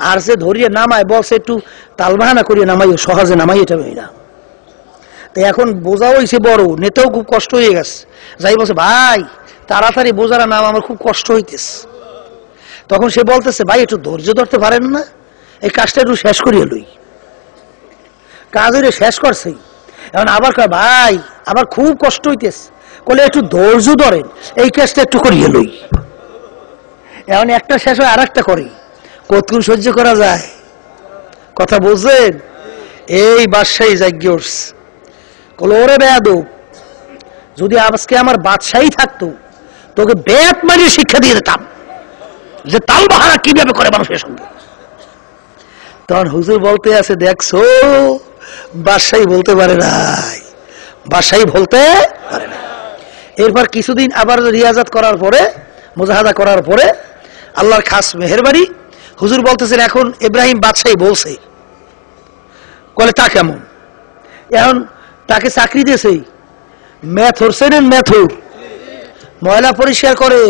আর সে ধরিয়ে নামায় বলছে একটু তালবাহানা করিয়ে নামাই, সহজে নামাই এটা না। তো এখন বোঝা হয়েছে বড়, নেতেও খুব কষ্ট হয়ে গেছে। যাই বলছে ভাই তাড়াতাড়ি বোঝারা নাম, আমার খুব কষ্ট হইতেছে। তখন সে বলতেছে ভাই একটু ধৈর্য ধরতে পারেন না, এই কাজটা একটু শেষ করিয়ে লই। কাজ শেষ করছে, এখন আবার কয় ভাই আমার খুব কষ্ট হইতেছে, বলে একটু ধৈর্য ধরেন, এই কাজটা একটু করিয়ে লই। এখন একটা শেষ হয় আর একটা করি, কতক্ষণ সহ্য করা যায়? কথা বলছেন? এই বাদশাহী জাগ্য উঠছে, বলে ওরে বেয়াদব, যদি আজকে আমার বাদশাহী থাকতো তোকে বেত মারিয়ে শিক্ষা দিয়ে দিতাম যে তাল বাহারা কিভাবে করে মানুষের সঙ্গে। তখন হুজুর বলতে আছে দেখছো বাদশাহী বলতে পারে নাই, বাদশাহী বলতে পারে না। এরপর কিছুদিন আবার রিয়াজাত করার পরে, মুজাহাদা করার পরে আল্লাহর খাস মেহেরবানি, হুজুর বলতেছেন এখন ইব্রাহিম বাদশাহী বলছে। বলে তা কেমন? এখন তাকে চাকরি দিয়েছে মেথর, চেনেন মেথর, ময়লা পরিষ্কার করে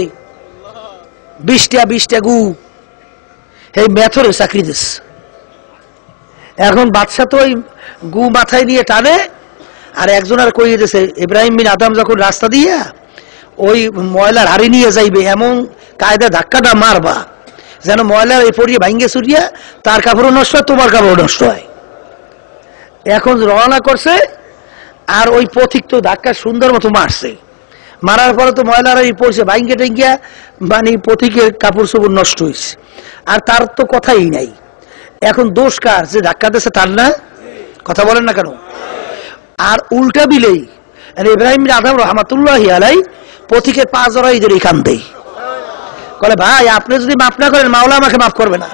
20টা গু, এই মেথরে চাকরি দিয়েছে। এখন বাদশা তো ওই গু মাথায় নিয়ে টানে, আর একজন আর কইয়ে দিয়েছে ইব্রাহিম বিন আদম যখন রাস্তা দিয়ে ওই ময়লার হাড়ি নিয়ে যাইবে এমন কায়দা ধাক্কাটা মারবা যেন ময়লার এই পড়িয়ে ভাঙ্গে চুরিয়া তার কাপড়ও নষ্ট হয়, তোমার কাপড়ও নষ্ট হয়। এখন রওনা করছে, আর ওই পথিক তো ধাক্কা সুন্দর মতো মারছে, মারার পরে তো ময়লার এই পড়ছে ভাঙ্গে টেঙ্গিয়া, মানে পথিকের কাপড় চোপড় নষ্ট হয়েছে, আর তার তো কথাই নাই। এখন দোষ কার? যে ধাক্কা দিয়েছে তার না? কথা বলেন না কেন? আর উল্টা বিলেই ইব্রাহিম বিন আদম রহমাতুল্লাহি আলাইহি পথিকের পা জড়াই ধরে কান্দে, বলে ভাই আপনি যদি মাফ না করেন মাওলা আমাকে মাফ করবে না,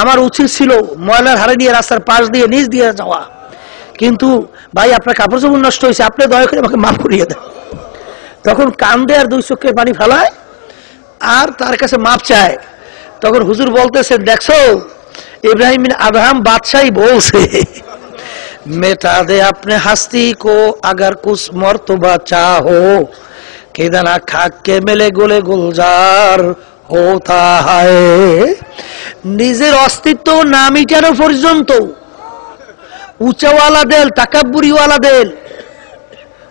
আমার উচিত ছিল ময়লার হাড়ে নিয়ে রাস্তার পাশ দিয়ে নিচ দিয়ে যাওয়া, কিন্তু ভাই আপনার কাপড় চোপড় নষ্ট হয়েছে, আপনি দয়া করে আমাকে মাফ করিয়ে দেন। তখন কান্দে আর দুই চোখের পানি ফেলায় আর তার কাছে মাপ চায়। তখন হুজুর বলতেছেন, দেখছো ইব্রাহিম বিন আদহাম বাদশাহী বলছে, মেটা দে আপনি হাস্তি কো अगर कुछ मर्तबा चाहो केदाना खाक के मेले गोले गुलजार होता है। নিজের অস্তিত্ব না মিটানো পর্যন্ত উঁচাওয়ালা দেল, তাকাব্বুরিওয়ালা দেল,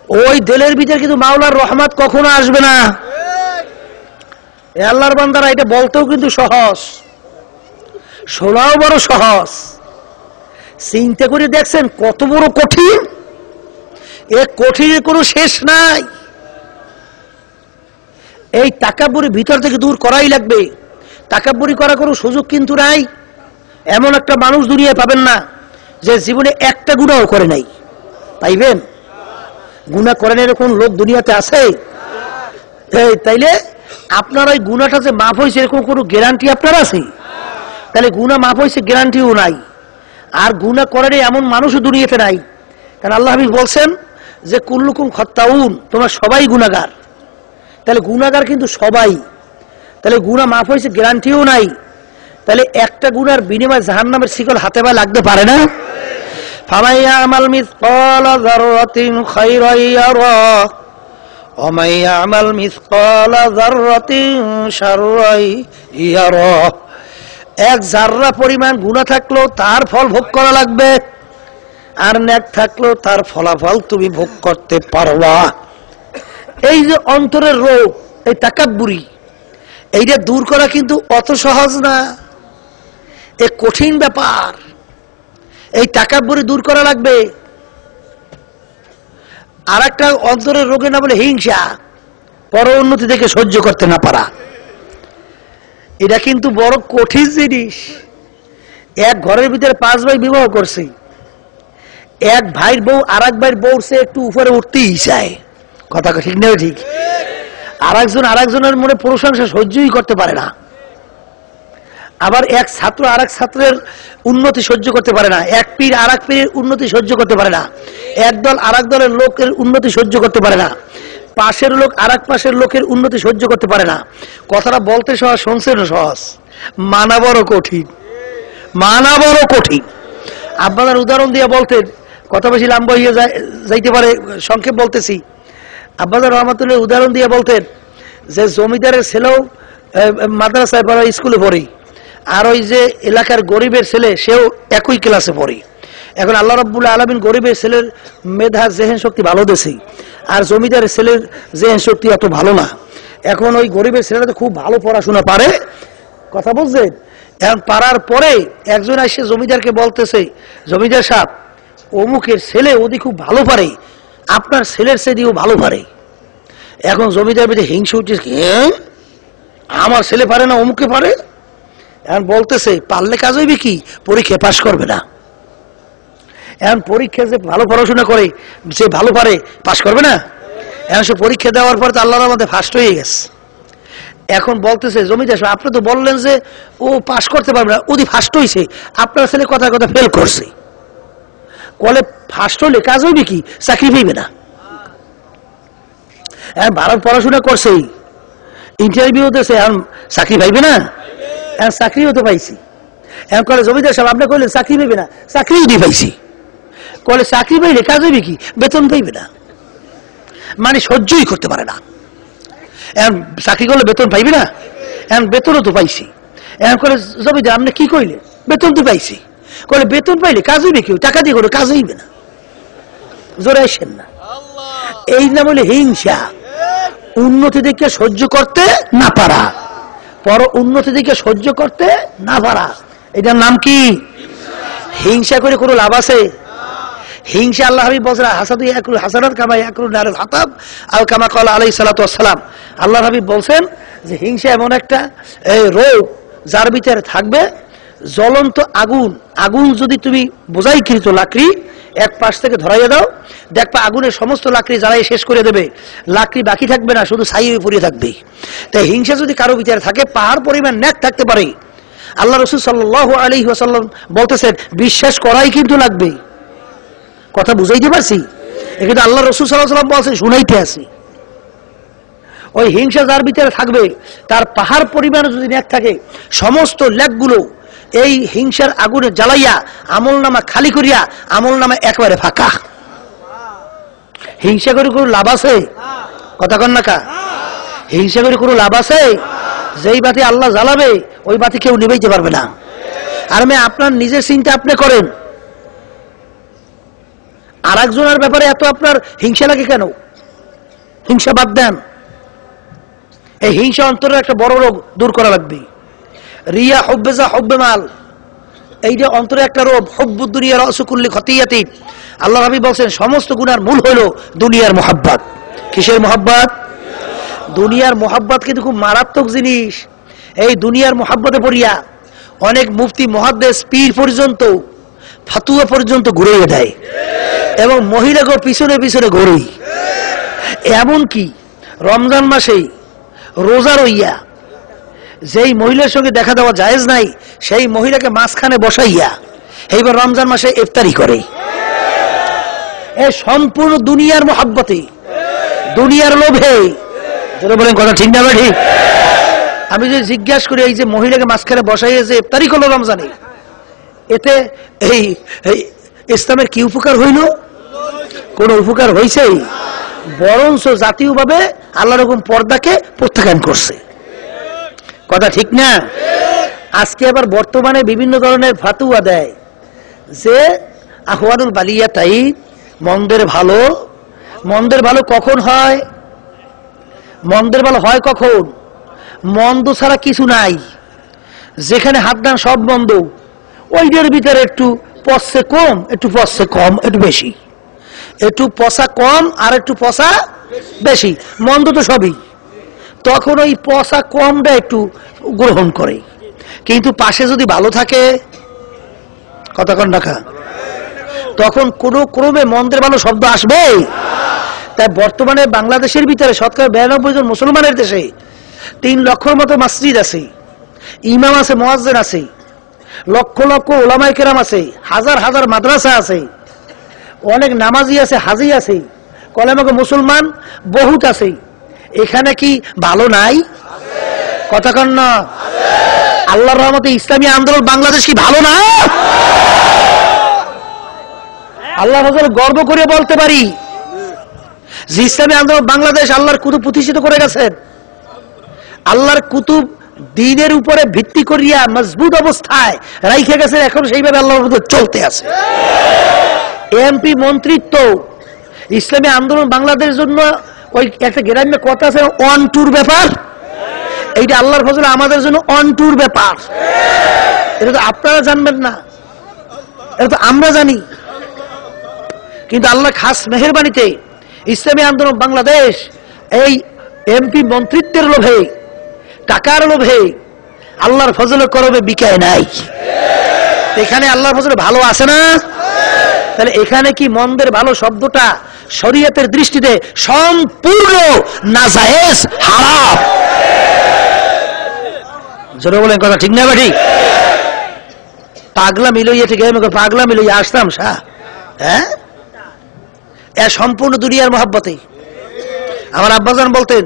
ওই দেলের ভিতরে কিন্তু মাওলার রহমত কখনো আসবে না। আল্লাহর বান্দারা এটা বলতেও কিন্তু সহজ, শোনাও বড় সহজ। চিন্তা করে দেখছেন কত বড় কঠিন, এ কঠিনের কোনো শেষ নাই। এই তাকাব্বুরি ভিতর থেকে দূর করাই লাগবে। তাকাব্বুরি করার কোনো সুযোগ কিন্তু নাই। এমন একটা মানুষ দুনিয়ায় পাবেন না যে জীবনে একটা গুনাহ করে নাই, পাইবেন? গুনাহ করেন এরকম লোক দুনিয়াতে আছে? তাইলে আপনার ওই গুনাহটা যে মাফ হয়েছে এরকম কোনো গ্যারান্টি আপনার আছে? তাহলে গুনাহ মাফ হয়েছে গ্যারান্টিও নাই। আর গুনাহ করেন এমন মানুষও দুনিয়াতে নাই। কারণ আল্লাহ হাবিব বলছেন যে কুল্লুকুম খাত্তাউন, তোমরা সবাই গুনাহগার। তাহলে গুনাহগার কিন্তু সবাই, তাহলে গুনাহ মাফ হয়েছে গ্যারান্টিও নাই। তাহলে একটা গুনার বিনিময়ে জাহান্নামের শিকল হাতে পায়ে লাগতে পারে না। ফামাইয়া আমাল মিসকালা যাররাতিন খায়রান ইয়ারা ওয়া মাইয়া আমাল মিসকালা যাররাতিন শাররান ইয়ারা। এক জাররা পরিমাণ গুনাহ থাকলো তার ফল ভোগ করা লাগবে, আর নেক থাকলো তার ফলাফল তুমি ভোগ করতে পারবা। এই যে অন্তরের রোগ, এই তাকাব্বুরি, এইটা দূর করা কিন্তু অত সহজ না, এ কঠিন ব্যাপার। এই তাকাব্বুরি দূর করা লাগবে। আর একটা অন্তরের রোগে না বলে হিংসা, পর উন্নতি থেকে সহ্য করতে না পারা, এটা কিন্তু বড় কঠিন জিনিস। এক ঘরের ভিতরে 5 ভাই বিবাহ করছে, এক ভাইয়ের বউ আর এক ভাইয়ের বউর সে একটু উপরে উঠতেই চায়, কথা ঠিক নেই ঠিক? আরেকজন আরেকজনের মনে প্রশংসা সহ্যই করতে পারে না। আবার এক ছাত্র আর এক ছাত্রের উন্নতি সহ্য করতে পারে না, এক পীর আর এক পীরের উন্নতি সহ্য করতে পারে না, এক দল আর এক দলের লোকের উন্নতি সহ্য করতে পারে না, পাশের লোক আর এক পাশের লোকের উন্নতি সহ্য করতে পারে না। কথাটা বলতে সহজ, শুনছে সহজ, মানা বড় কঠিন, মানা বড় কঠিন। আপনার উদাহরণ দিয়ে বলতেন, কথা বেশি লম্বা হয়ে যাইতে পারে, সংক্ষেপ বলতেছি। আব্বাজান রহমাতুল্লাহ উদাহরণ দিয়ে বলতেন যে জমিদারের ছেলেও মাদ্রাসায় পড়ে, স্কুলে পড়ে, আর ওই যে এলাকার গরিবের ছেলে সেও একই ক্লাসে পড়ে। এখন আল্লাহ রাব্বুল আলামিন গরিবের ছেলের মেধা জেহেন শক্তি ভালো দেছে, আর জমিদারের ছেলের জেহেন শক্তি এত ভালো না। এখন ওই গরিবের ছেলেটা তো খুব ভালো পড়াশোনা পারে, কথা বুঝছেন? এখন পারার পরে একজন এসে জমিদারকে বলতেছে, জমিদার সাহেব অমুকের ছেলে ওদি খুব ভালো পারে, আপনার ছেলের চেয়েও ভালো পারে। এখন জমিদার মধ্যে হিংসা উঠছে, আমার ছেলে পারে না অমুকে পারে। এখন বলতেছে পারলে কাজ হইবে কি, পরীক্ষা পাশ করবে না। এখন পরীক্ষা যে ভালো পড়াশোনা করে, যে ভালো পারে পাশ করবে না। এখন সে পরীক্ষা দেওয়ার পর তো আল্লাহর মধ্যে ফার্স্ট হয়ে গেছে। এখন বলতেছে জমিদার সাহেব আপনি তো বললেন যে ও পাশ করতে পারবে না, ওদি ফার্স্ট হয়েছে, আপনার ছেলে কথা কথা ফেল করছে। কলে ফার্স্ট হলে কাজ হইবে কি, চাকরি পাইবে না। এখন ভালো পড়াশোনা করছে, ইন্টারভিউ দিয়েছে, এখন চাকরি পাইবে না। এখন চাকরিও তো পাইছি। এখন কলে জমিদার সাহেব আপনি কইলেন চাকরি পাইবে না, চাকরিও দিয়ে পাইছি। কলে চাকরি পাইলে কাজ হইবে কি, বেতন পাইবে না, মানে সহ্যই করতে পারে না। এখন চাকরি করলে বেতন পাইবে না, এখন বেতনও তো পাইছি। এখন কলে জমিদার আপনি কি কইলেন, বেতন তো পাইছি। কলে বেতন পাইলে কাজ হইবে কি, টাকা দিয়ে করে কাজ হইবে না, জোরে আসেন না। এই না বলে হিংসা, উন্নতি দেখে সহ্য করতে না পারা, পর উন্নতি দেখে সহ্য করতে না পারা, এটার নাম কি? হিংসা করে কোনো লাভ আছে? হিংসা আল্লাহ হাবিব বলছেন হাসাদু ইয়াকুল হাসানাত কামা ইয়াকুল নারুল হাতাব আও কামা ক্বালা আলাইহিস সালাতু ওয়াস সালাম। আল্লাহ হাবিব বলছেন যে হিংসা এমন একটা রোগ যার ভিতরে থাকবে জ্বলন্ত আগুন। আগুন যদি তুমি বোঝাইকৃত লাকড়ি এক পাশ থেকে ধরাইয়া দাও, দেখবা আগুনের সমস্ত লাকড়ি জ্বালাই শেষ করে দেবে, লাকড়ি বাকি থাকবে না, শুধু ছাই হয়ে পড়ে থাকবে। তাই হিংসা যদি কারো ভিতরে থাকে, পাহাড় পরিমাণ ন্যাক থাকতে পারে, আল্লাহ রাসূল সাল্লাল্লাহু আলাইহি ওয়াসাল্লাম বলতেছেন বিশ্বাস করাই কিন্তু লাগবে। কথা বুঝাইতে পারছি? কিন্তু আল্লাহ রাসূল সাল্লাল্লাহু আলাইহি ওয়াসাল্লাম বলছেন শুনাইতে আসি। ওই হিংসা যার ভিতরে থাকবে তার পাহাড় পরিমাণ যদি নেক থাকে সমস্ত লেকগুলো এই হিংসার আগুনে জ্বালাইয়া আমলনামা খালি করিয়া আমলনামা একবারে ফাঁকা। হিংসা করে কোনো লাভ আছে? কথা কন না কা? হিংসা করে কোনো লাভ আছে? যেই বাতি আল্লাহ জ্বালাবে ওই বাতি কেউ নিভাইতে পারবে না। আর আমি আপনার নিজের চিন্তা আপনি করেন, আর একজনের ব্যাপারে এত আপনার হিংসা লাগে কেন? হিংসা বাদ দেন। এই হিংসা অন্তরের একটা বড় রোগ, দূর করা লাগবে। রিয়া হুব্বেজা হুব্বে মাল, এই যে অন্তরে একটা রোগ, হুব্বুদ দুনিয়া রাসুকুল্লি খতিয়াতিন। আল্লাহ নবী বলছেন সমস্ত গুনার মূল হলো দুনিয়ার মোহাব্বত। কিসের মোহাব্বত? দুনিয়ার মোহাব্বত কিন্তু খুব মারাত্মক জিনিস। এই দুনিয়ার মোহাব্বতে পড়িয়া অনেক মুফতি মুহাদ্দিস পীর পর্যন্ত ফাতুয়া পর্যন্ত ঘুরিয়ে দেয় এবং মহিলাকে পিছনে পিছনে ঘুরি। এমনকি রমজান মাসেই রোজা রইয়া যেই মহিলার সঙ্গে দেখা দেওয়া জায়েজ নাই সেই মহিলাকে মাঝখানে বসাইয়া এইবার রমজান মাসে ইফতারি করে। এ সম্পূর্ণ দুনিয়ার মোহাব্বতে, দুনিয়ার লোভে। যেটা বলেন কথা ঠিক না ঠিক? আমি যদি জিজ্ঞাসা করি এই যে মহিলাকে মাঝখানে বসাইয়া যে ইফতারি করলো রমজানে, এতে এই ইসলামের কি উপকার হইল? কোন উপকার হয়েছে? বরঞ্চ জাতীয়ভাবে আল্লাহ রকম পর্দাকে প্রত্যাখ্যান করছে। কথা ঠিক না? আজকে আবার বর্তমানে বিভিন্ন ধরনের ফাতুয়া দেয় যে আহওয়ানুল বালিয়া তাই মন্দের ভালো। মন্দের ভালো কখন হয়? মন্দের ভালো হয় কখন? মন্দ ছাড়া কিছু নাই। যেখানে হাত দান সব মন্দ, ওইটার ভিতরে একটু পচছে কম, একটু পচছে কম, একটু বেশি, একটু পচা কম আর একটু পচা বেশি। মন্দ তো সবই। তখন ওই পচা কমটা একটু গ্রহণ করে, কিন্তু পাশে যদি ভালো থাকে, কথা কন রাখা, তখন কোনো ক্রমে মন্দের ভালো শব্দ আসবে। তাই বর্তমানে বাংলাদেশের ভিতরে শতকরা 92 জন মুসলমানের দেশে 3 লক্ষর মতো মসজিদ আছে, ইমাম আছে, মুয়াজ্জিন আছে, লক্ষ লক্ষ উলামায়ে কেরাম আছে, হাজার হাজার মাদ্রাসা আছে, অনেক নামাজি আছে, হাজি আছে, কলেমাকে মুসলমান বহুত আছে। এখানে কি ভালো নাই? কথা কন না? আল্লাহর রহমতে ইসলামী আন্দোলন বাংলাদেশ কি ভালো না? আল্লাহ ফজল গর্ব করে বলতে পারি যে ইসলামী আন্দোলন বাংলাদেশ আল্লাহর কুতুব প্রতিষ্ঠিত করে গেছেন। আল্লাহর কুতুব দ্বীনের উপরে ভিত্তি করিয়া মজবুত অবস্থায় রাইখে গেছেন, এখন সেইভাবে আল্লাহর মধ্যে চলতে আছে। এমপি মন্ত্রিত্ব ইসলামী আন্দোলন বাংলাদেশের জন্য ওই একটা গ্রাম্য কথা আছে, অন টুর ব্যাপার। এইটা আল্লাহর ফজলে আমাদের জন্য অন টুর ব্যাপার। এটা তো আপনারা জানবেন না, এটা তো আমরা জানি। কিন্তু আল্লাহ খাস মেহেরবানিতে ইসলামী আন্দোলন বাংলাদেশ এই এমপি মন্ত্রিত্বের লোভে, টাকার লোভে আল্লাহর ফজলে করবে বিকায় নাই। এখানে আল্লাহর ফজলে ভালো আছে না? তাহলে এখানে কি মন্দের ভালো শব্দটা শরীয়তের দৃষ্টিতে সম্পূর্ণ নাজায়েজ, হারাম? জোরে বলেন কথা ঠিক না ঠিক? পাগলা মিলইয়া ঠিক পাগলা মিলইয়া আসতাম শাহ, হ্যাঁ, এ সম্পূর্ণ দুনিয়ার মহব্বতে। আমার আব্বাজান বলতেন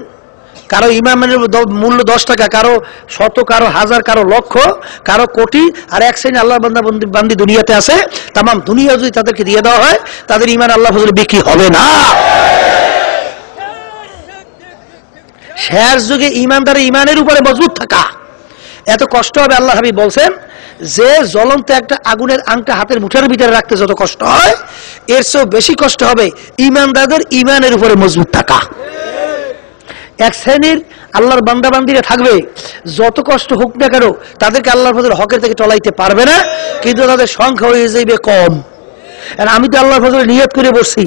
কারো ইমামের মূল্য 10 টাকা, কারো 100, কারো 1000, কারো লক্ষ, কারো কোটি, আর এক শ্রেণী আল্লাহ বান্দি দুনিয়াতে আছে, তাম দুনিয়া যদি তাদেরকে দিয়ে দেওয়া হয় তাদের ইমান আল্লাহ ফজলে বিক্রি হবে না। শেষ যুগে ইমানদারের ইমানের উপরে মজবুত থাকা এত কষ্ট হবে। আল্লাহ হাবিব বলছেন যে জ্বলন্ত একটা আগুনের আংটা হাতের মুঠের ভিতরে রাখতে যত কষ্ট হয়, এর চেয়েও বেশি কষ্ট হবে ইমানদারদের ইমানের উপরে মজবুত থাকা। এক শ্রেণীর আল্লাহর বান্দাবান্দিরা থাকবে, যত কষ্ট হোক না কেন তাদেরকে আল্লাহর ফজলে হকের থেকে টলাইতে পারবে না, কিন্তু তাদের সংখ্যা হয়ে যাবে কম। আর আমি তো আল্লাহর ফজলে নিয়ত করে বসছি,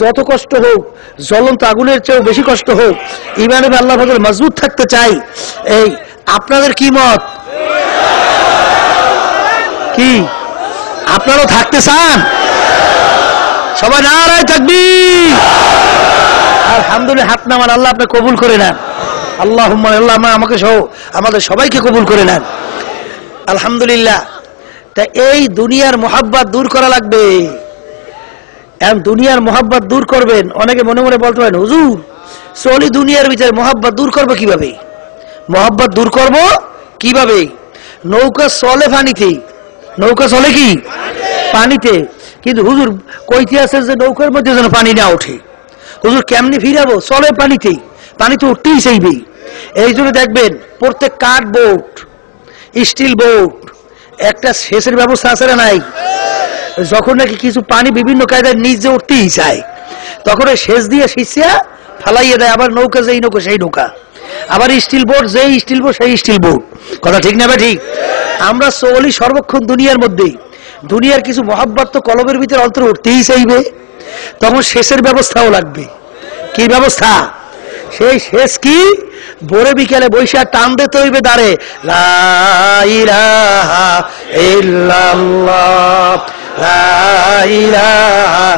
যত কষ্ট হোক, জ্বলন্ত আগুনের চেয়েও বেশি কষ্ট হোক, ইমানে আল্লাহর ফজলে মজবুত থাকতে চাই। এই আপনাদের কি মত? কি আপনারাও থাকতে চান? সবাই নারায়ে তাকবীর। আলহামদুলিল্লাহ, হাত নামান, আল্লাহ আপনি কবুল করে নেন। আল্লাহুম্মা, আল্লাহ আমাকে সহ আমাদের সবাইকে কবুল করে নেন। আলহামদুলিল্লাহ। তা এই দুনিয়ার মোহাব্বত দূর করা লাগবে। এখন দুনিয়ার মোহাব্বত দূর করবেন, অনেকে মনে মনে বলতে পারেন হুজুর চলি দুনিয়ার ভিতরে মোহাব্বত দূর করবো কিভাবে? মোহাব্বত দূর করব কিভাবে? নৌকা চলে পানিতে, নৌকা চলে কি পানিতে, কিন্তু হুজুর কইতে আছে যে নৌকার মধ্যে যেন পানি না ওঠে। হুজুর কেমনি ফিরাবো? চলে পানিতে, পানিতে উঠতেই চাইবে। এই জন্য দেখবেন প্রত্যেক কাঠ বোট, স্টিল বোট একটা সেচের ব্যবস্থা আছে না নাই? যখন নাকি কিছু পানি বিভিন্ন কায়দায় নিচে উঠতেই চায়, তখন ওই সেচ দিয়ে শিষ্যা ফালাইয়ে দেয়। আবার নৌকা যেই নৌকা সেই নৌকা, আবার স্টিল বোট যেই স্টিল বোট সেই স্টিল বোট। কথা ঠিক না? ঠিক। আমরা চলি সর্বক্ষণ দুনিয়ার মধ্যে, দুনিয়ার কিছু মহাব্বত তো কলবের ভিতরে অন্তর উঠতেই চাইবে, তখন সেচের ব্যবস্থাও লাগবে। কি ব্যবস্থা? সেই শেষ কি? ভোরে বিকেলে বৈশা টান দিতে হইবে দাঁড়ে, লা ইলাহা ইল্লাল্লাহ, লা ইলাহা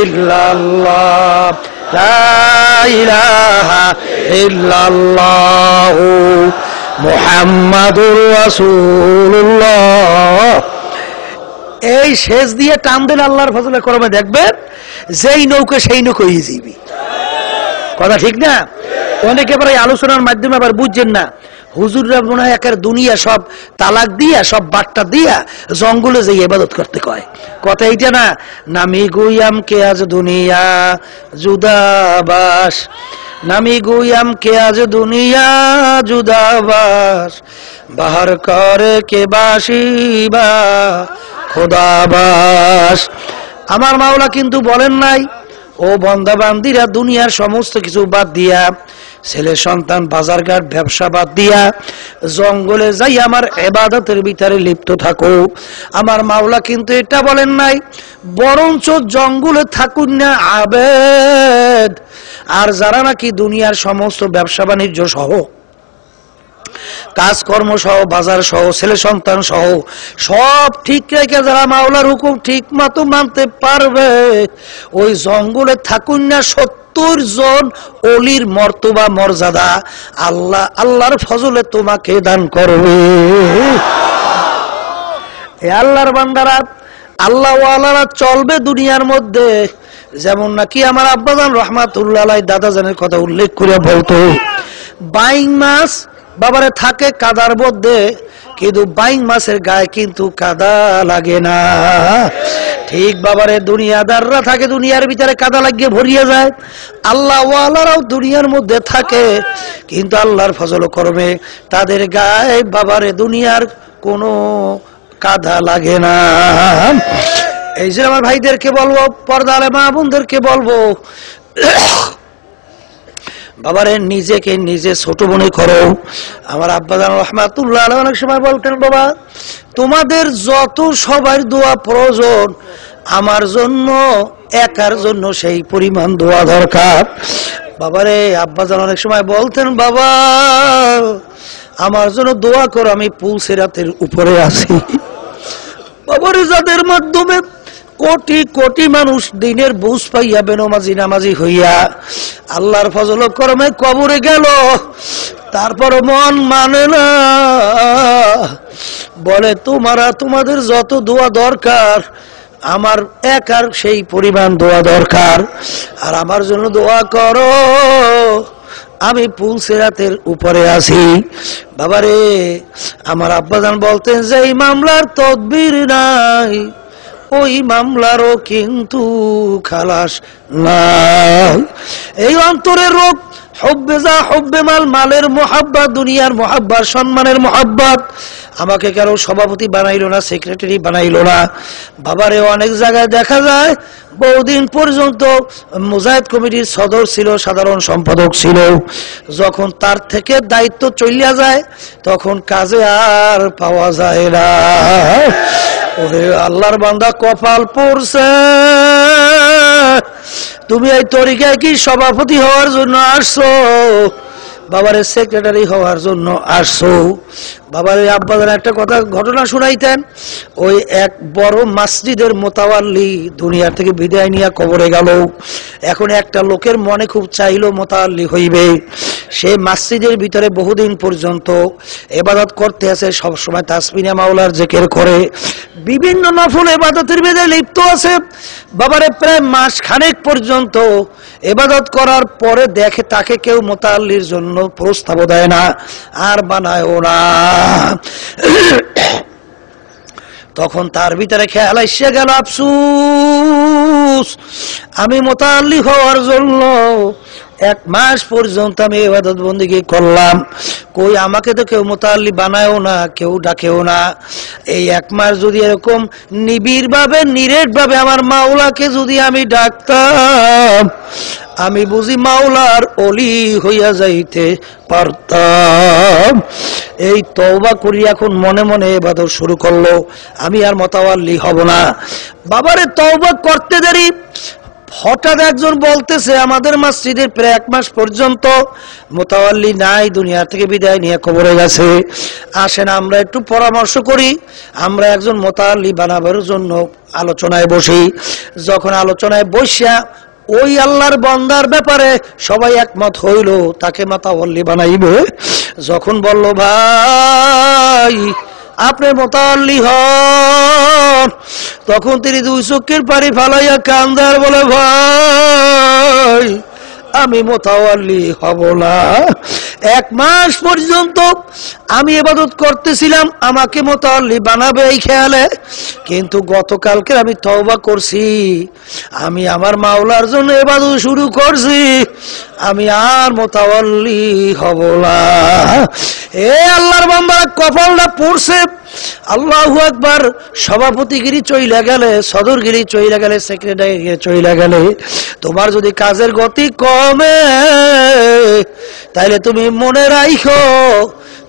ইল্লাল্লাহ, লা ইলাহা ইল্লাল্লাহ মুহাম্মাদুর রাসূলুল্লাহ। এই শেষ দিয়ে টান দিলে আল্লাহর ফজলে করমে দেখবেন যেই নৌকা সেই নৌকা হয়ে যাবি। কথা ঠিক না? অনেকে আবার এই আলোচনার মাধ্যমে আবার বুঝছেন না, হুজুররা মনে হয় একের দুনিয়া সব তালাক দিয়া সব বাট্টা দিয়া জঙ্গলে যাই ইবাদত করতে কয়। কথা এইটা না। নামি গুইয়াম কে আজ দুনিয়া জুদাবাস, নামি গুইয়াম কে আজ দুনিয়া জুদাবাস, বাহার করে কে বাসিবা খোদাবাস। আমার মাওলা কিন্তু বলেন নাই ও বান্দা বান্দিরা দুনিয়ার সমস্ত কিছু বাদ দিয়া, ছেলে সন্তান বাজারঘাট ব্যবসা বাদ দিয়া জঙ্গলে যাই আমার ইবাদতের ভিতরে লিপ্ত থাকো। আমার মাওলা কিন্তু এটা বলেন নাই, বরঞ্চ জঙ্গলে থাকুন না আবেদ। আর যারা নাকি দুনিয়ার সমস্ত ব্যবসা বাণিজ্য সহ কাজকর্ম সহ বাজার সহ ছেলে সন্তান সহ সব ঠিক রেখে যারা মাওলার হুকুম ঠিক মতো মানতে পারবে, ওই জঙ্গলে থাকুন না 70 জন অলির মর্তবা মর্যাদা আল্লাহ আল্লাহর ফজলে তোমাকে দান করবে। এ আল্লাহর বান্দারা, আল্লাহ ওয়ালারা চলবে দুনিয়ার মধ্যে। যেমন নাকি আমার আব্বাজান রহমাতুল্লাহ আলাইহি দাদাজানের কথা উল্লেখ করে বলতো, বাইং মাছ বাবারে থাকে কাদার মধ্যে, কিন্তু বাইং মাছের গায়ে কিন্তু কাদা লাগে না। ঠিক বাবারে দুনিয়াদাররা থাকে দুনিয়ার ভিতরে কাদা লাগিয়ে ভরিয়ে যায়, আল্লাহ ওয়ালারাও দুনিয়ার মধ্যে থাকে, কিন্তু আল্লাহর ফজল করমে তাদের গায়ে বাবারে দুনিয়ার কোনো কাদা লাগে না। এই যে আমার ভাইদেরকে বলবো, পর্দা আলে মা বোনদেরকে বলবো, বাবারে নিজেকে নিজে ছোট মনে করো। আমার আব্বাজান রহমাতুল্লাহ আলাইহি অনেক সময় বলতেন, বাবা তোমাদের যত সবার দোয়া প্রয়োজন, আমার জন্য একার জন্য সেই পরিমাণ দোয়া দরকার। বাবারে আব্বাজান অনেক সময় বলতেন, বাবা আমার জন্য দোয়া করো, আমি পুলসিরাতের উপরে আছি। বাবারে যাদের মাধ্যমে কোটি কোটি মানুষ দিনের বুঝ পাইয়া বেনমাজি নামাজি হইয়া আল্লাহর ফজল করমে কবরে গেল, তারপর মন মানে না, বলে তোমাদের যত দোয়া দরকার আমার একার সেই পরিমাণ দোয়া দরকার, আর আমার জন্য দোয়া করো, আমি পুলসিরাতের উপরে আছি। বাবারে আমার আব্বাজান বলতেন যে এই মামলার তদবির নাই, ওই মামলারও কিন্তু খালাস নাই। এই অন্তরের রোগ হব্বে যা হব্বে মাল, মালের মোহাব্বত, দুনিয়ার মোহাব্বত, সম্মানের মোহাব্বত। আমাকে কেন সভাপতি বানাইলো না, সেক্রেটারি বানাইলো না? বাবারে অনেক জায়গায় দেখা যায় বহুদিন পর্যন্ত মুজাহিদ কমিটির সদর ছিল, সাধারণ সম্পাদক ছিল, যখন তার থেকে দায়িত্ব চলিয়া যায় তখন কাজে আর পাওয়া যায় না। ওরে আল্লাহর বান্দা কপাল পড়ছে, তুমি এই তরিকায় কি সভাপতি হওয়ার জন্য আসছো? বাবারে সেক্রেটারি হওয়ার জন্য আসছো? বাবার আব্বাজান একটা কথা ঘটনা শুনাইতেন। ওই এক বড় মসজিদের মোতাওয়াল্লি দুনিয়া থেকে বিদায় নিয়ে কবরে গেল। এখন একটা লোকের মনে খুব চাইলো মোতাওয়াল্লি হইবে। সে মসজিদের ভিতরে বহুদিন পর্যন্ত ইবাদত করতে আছে, সব সময় তাসবিহ মাওলার জিকির করে, বিভিন্ন নফল ইবাদতের ভিতরে লিপ্ত আছে। বাবারে প্রায় মাস খানেক পর্যন্ত ইবাদত করার পরে দেখে তাকে কেউ মোতাওয়াল্লির জন্য প্রস্তাব দেয় না, আর বানায়ও না। তখন তার ভিতরে খেয়াল এসে গেল, আফসোস, আমি মোতাওয়াল্লি হওয়ার জন্য 1 মাস পর্যন্ত আমি ইবাদত বন্দেগী করলাম, কই আমাকে তো কেউ মোতাওয়াল্লি বানায়ও না, কেউ ডাকেও না। এই 1 মাস যদি এরকম নিবিড় ভাবে নিরেট ভাবে আমার মাওলাকে যদি আমি ডাকতাম, আমি বুঝি মাওলার ওলি হইয়া যাইতে পারতাম। এই তওবা করি এখন মনে মনে ইবাদত শুরু করলো, আমি আর মোতাওয়াল্লি হব না। বাবারে তওবা করতে দেরি হঠাৎ একজন বলতেছে, আমাদের মসজিদের প্রায় 1 মাস পর্যন্ত মোতাওয়াল্লি নাই, দুনিয়া থেকে বিদায় নিয়ে কবরে গেছে। আসেন আমরা একটু পরামর্শ করি, আমরা একজন মোতাওয়াল্লি বানাবার জন্য আলোচনায় বসি। যখন আলোচনায় বসিয়া ওই আল্লাহর বান্দার ব্যাপারে সবাই একমত হইল, তাকে মোতাওয়াল্লি বানাইবে। যখন বলল, ভাই আপনি মোতাওয়াল্লি হন, তখন তিনি 2 চোখের পানি ফালাইয়া কান্দার বলে, ভাই আমি মোতাওয়াল্লি হব না। 1 মাস পর্যন্ত আমি ইবাদত করতেছিলাম, আমাকে মোতাওয়াল্লি বানাবে এই খেয়ালে, কিন্তু গতকালকে আমি তওবা করছি, আমি আমার মাওলার জন্য ইবাদত শুরু করছি, আমি আর মোতাওয়াল্লি হব না। এ আল্লাহর বান্দারা কপালটা পড়ছে। আল্লাহু আকবার। সভাপতিগিরি চইলা গেলে, সদরগিরি চইলা গেলে, সেক্রেটারি চইলা গেলে, তোমার যদি কাজের গতি কমে তাইলে তুমি মনে রাখো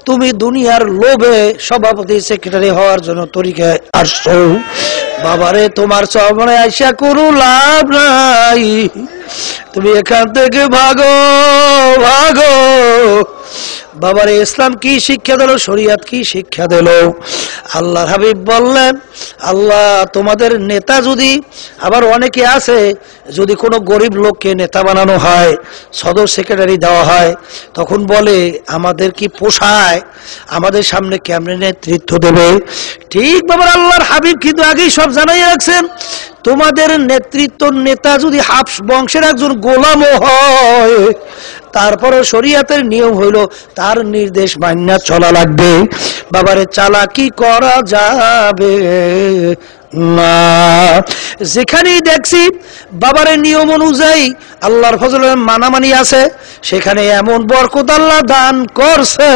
তুমি দুনিয়ার লোভে সভাপতি সেক্রেটারি হওয়ার জন্য তরিকায় আসছো। বাবারে তোমার সামনে আইসা কোনো লাভ নাই, তুমি এখান থেকে ভাগো ভাগো। বাবারে ইসলাম কি শিক্ষা দিল, শরিয়ত কি শিক্ষা দিল। আল্লাহর হাবিব বললেন, আল্লাহ তোমাদের নেতা যদি, আবার অনেকে আছে যদি কোনো গরিব লোককে নেতা বানানো হয়, সদর সেক্রেটারি দেওয়া হয়, তখন বলে আমাদের কি পোষায়, আমাদের সামনে কেমনে নেতৃত্ব দেবে। ঠিক বাবার আল্লাহর হাবিব কিন্তু আগেই সব জানাই রাখছেন, তোমাদের নেতৃত্ব নেতা যদি হাফস বংশের একজন গোলামও হয়, তারপরে শরীয়তের নিয়ম হইল তার নির্দেশ মান্য চলা লাগবে। বাবারে চালাকি করা যাবে না। যেখানেই দেখছি বাবারে নিয়ম অনুযায়ী আল্লাহর ফজলে মানামানি আছে, সেখানে এমন বরকত আল্লাহ দান করছে,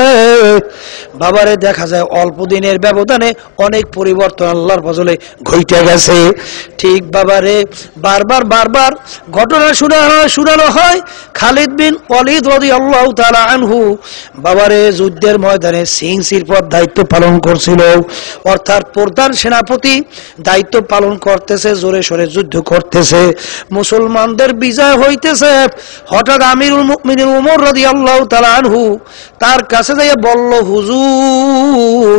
বাবারে দেখা যায় অল্প দিনের ব্যবধানে অনেক পরিবর্তন আল্লাহর ফজলে ঘটে গেছে। ঠিক বাবারে বারবার বারবার ঘটনা শোনানো হয়। খালিদ বিন ওয়ালিদ রাদিয়াল্লাহু তাআলা আনহু বাবারে যুদ্ধের ময়দানে সিংসির পদ দায়িত্ব পালন করছিল, অর্থাৎ প্রধান সেনাপতি দায়িত্ব পালন করতেছে, জোরে সোরে যুদ্ধ করতেছে, মুসলমানদের বিজয় হইতেছে। হঠাৎ আমিরুল মুমিনিন ওমর রাদিয়াল্লাহু তাআলা আনহু তার কাছে যাইয়া বলল, হুজুর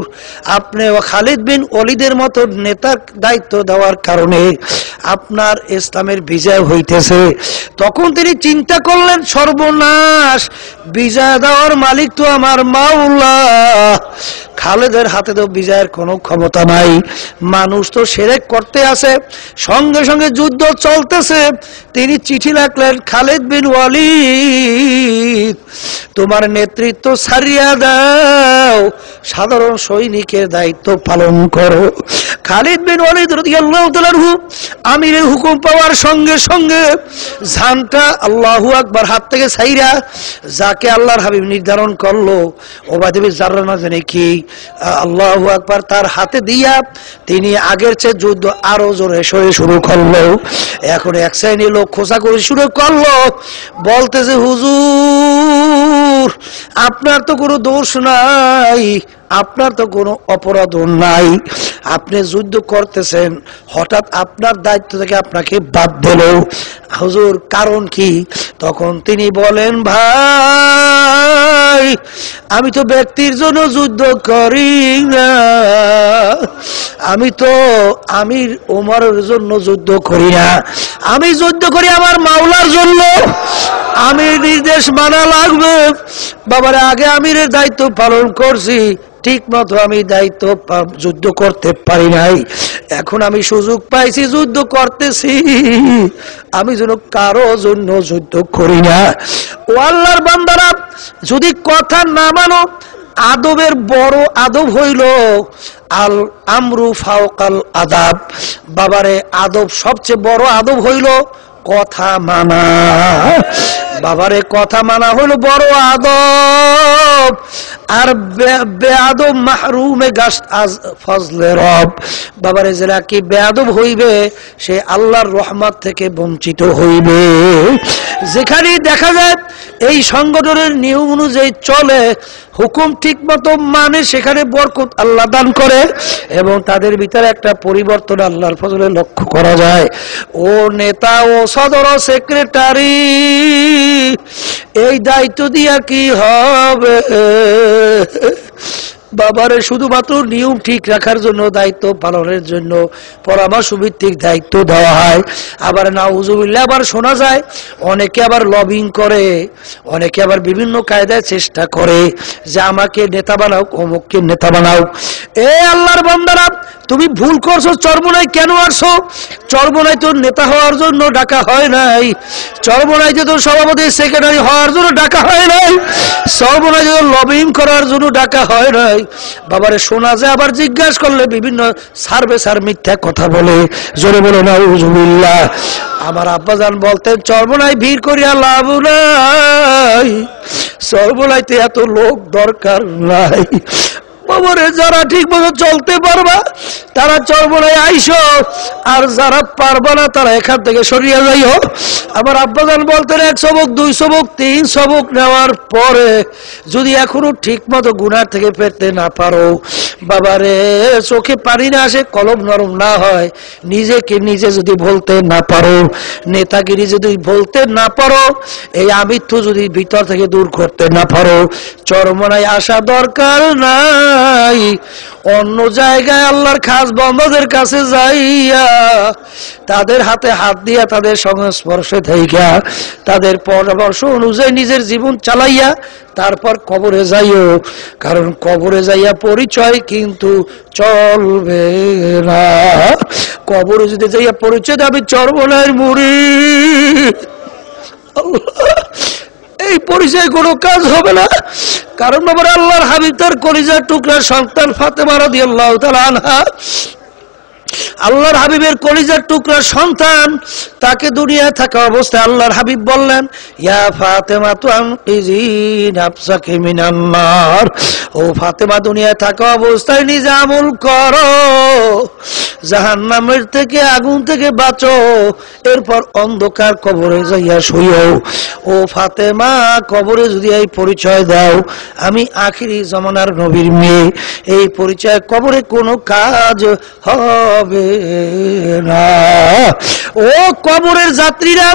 আপনি খালিদ বিন ওয়ালিদের মতো নেতার দায়িত্ব দেওয়ার কারণে আপনার ইসলামের বিজয় হইতেছে। তখন তিনি চিন্তা করলেন, সর্বনাশ, বিজয় দেওয়ার মালিক তো আমার মাওলা, খালেদের হাতে তো বিজয়ের কোনো ক্ষমতা নাই, মানুষ তো শিরক করতে আছে, সঙ্গে সঙ্গে যুদ্ধ চলতেছে। তিনি চিঠি লিখলেন, খালিদ বিন ওয়ালিদ তোমার নেতৃত্ব ছাড়িয়া দাও, সাধারণ সৈনিকের দায়িত্ব পালন করো। খালিদ বিন ওয়ালিদ রাদিয়াল্লাহু তাআলা আনহু আমিরের হুকুম পাওয়ার সঙ্গে সঙ্গে ঝান্ডা আল্লাহু আকবার হাত থেকে ছাইরা যাকে আল্লাহর হাবিব নির্ধারণ করলো, ওবায়দা বিন জাররাহ না জানি কি, আল্লাহু আকবার তার হাতে দিয়া তিনি আগের চেয়ে যুদ্ধ আরো জোরে সোরে শুরু করলো। এখন এক শ্রেণী লোক খোঁচা করে শুরু করলো, বলতেছে, হুজুর আপনার তো কোনো দোষ নাই, আপনার তো কোনো অপরাধ নাই, আপনি যুদ্ধ করতেছেন, হঠাৎ আপনার দায়িত্ব থেকে আপনাকে বাদ দিল, হুজুর কারণ কি? তখন তিনি বলেন, ভাই নাই, আমি তো ব্যক্তির জন্য যুদ্ধ করি না, আমি তো আমির ওমরের জন্য যুদ্ধ করি না, আমি যুদ্ধ করি আমার মাওলার জন্য। আমির নির্দেশ মানা লাগবে। বাবারে আগে আমিরের দায়িত্ব পালন করছি, ঠিক মতো আমি দায়িত্ব যুদ্ধ করতে পারি নাই, এখন আমি সুযোগ পাইছি যুদ্ধ করতেছি, আমি যেন কারো জন্য যুদ্ধ করি না। ও আল্লাহর বান্দারা, যদি কথা না মানো, আদবের বড় আদব হইল আল আমরু ফাওকাল আদাব। বাবারে আদব সবচেয়ে বড় আদব হইল কথা মানা। বাবারে কথা মানা হইল বড় আদব, আর বেআদব মাহরুমে গাছ আজ ফজলে রব। বাবারে যারা কি বেআদব হইবে সে আল্লাহর রহমত থেকে বঞ্চিত হইবে। যেখানেই দেখা যায় এই সংগঠনের নিয়ম অনুযায়ী চলে, হুকুম ঠিক মতো মানে, সেখানে বরকত আল্লাহ দান করে এবং তাদের ভিতরে একটা পরিবর্তন আল্লাহর ফজলে লক্ষ্য করা যায়। ও নেতা, ও সদর সেক্রেটারি, এই দায়িত্ব দিয়া কি হবে? বাবারে শুধুমাত্র নিয়ম ঠিক রাখার জন্য, দায়িত্ব পালনের জন্য পরামর্শ ভিত্তিক দায়িত্ব দেওয়া হয়। আবার নাউজুবিল্লাহ, আবার শোনা যায় অনেকে আবার লবিং করে, অনেকে আবার বিভিন্ন কায়দায় চেষ্টা করে যে আমাকে নেতা বানাও, অমুককে নেতা বানাও। এ আল্লাহর বান্দারা, তুমি ভুল করছো। চরমোনাই কেন আসছো? চরমোনাই তোর নেতা হওয়ার জন্য ডাকা হয় নাই, চরমোনাই তোর সভাপতি সেক্রেটারি হওয়ার জন্য ডাকা হয় নাই, চরমোনাই তোর লবিং করার জন্য ডাকা হয় নাই। বাবারে শোনা যায়, আবার জিজ্ঞাসা করলে বিভিন্ন সার্ভে সার মিথ্যা কথা বলে। জোরে বলে নাউজুবিল্লাহ। আমার আব্বাজান বলতেন, চরমোনাই ভিড় করিয়া লাভ নাই, চরমোনাইতে এত লোক দরকার নাই। বাবারে যারা ঠিক মতো চলতে পারবা তারা চরমোনাই আইসো, আর যারা পারবা না তারা এখান থেকে সরিয়ে যাইও। আমার আব্বাজান বলতেন, 1 সবক 2 সবক 3 সবক নেওয়ার পরে যদি এখনো ঠিক মতো গুনার থেকে ফেরতে না পারো, বাবারে চোখে পানি না আসে, কলম নরম না হয়, নিজেকে নিজে যদি বলতে না পারো, নেতাগিরি যদি বলতে না পারো, এই আমিত্ব যদি ভিতর থেকে দূর করতে না পারো, চরমোনাই আসা দরকার নাই। অন্য জায়গায় আল্লাহর খাস বন্ধদের কাছে যাইয়া তাদের হাতে হাত দিয়া, তাদের সংস্পর্শে থাইকা, তাদের পরামর্শ অনুযায়ী নিজের জীবন চালাইয়া তারপর কবরে যাইও। কারণ কবরে যাইয়া পরিচয় কিন্তু চলবে না। কবরে যদি যাইয়া পরিচয় দেবে চরমোনাইয়ের মুরিদ, এই পরিচয় কোনো কাজ হবে না। কারণ বাবার আল্লাহর হাবিব তার কলিজার টুকরা সন্তান ফাতেমা রাদিয়াল্লাহু তাআলা আনহা, আল্লাহর হাবিবের কলিজার টুকরা সন্তান, তাকে দুনিয়ায় থাকা অবস্থায় আল্লাহর হাবিব বললেন, ইয়া ফাতেমা তুনকিজি নাফসাকি মিনান নার, ও ফাতেমা দুনিয়ায় থাকা অবস্থায় নিজে আমল করো, জাহান্নামের থেকে, আগুন থেকে বাঁচো, এরপর অন্ধকার কবরে যাইয়া শুইও। ও ফাতেমা, কবরে যদি এই পরিচয় দাও আমি আখিরি জামানার নবীর মেয়ে, এই পরিচয় কবরে কোনো কাজ হবে না। ও কবরের যাত্রীরা,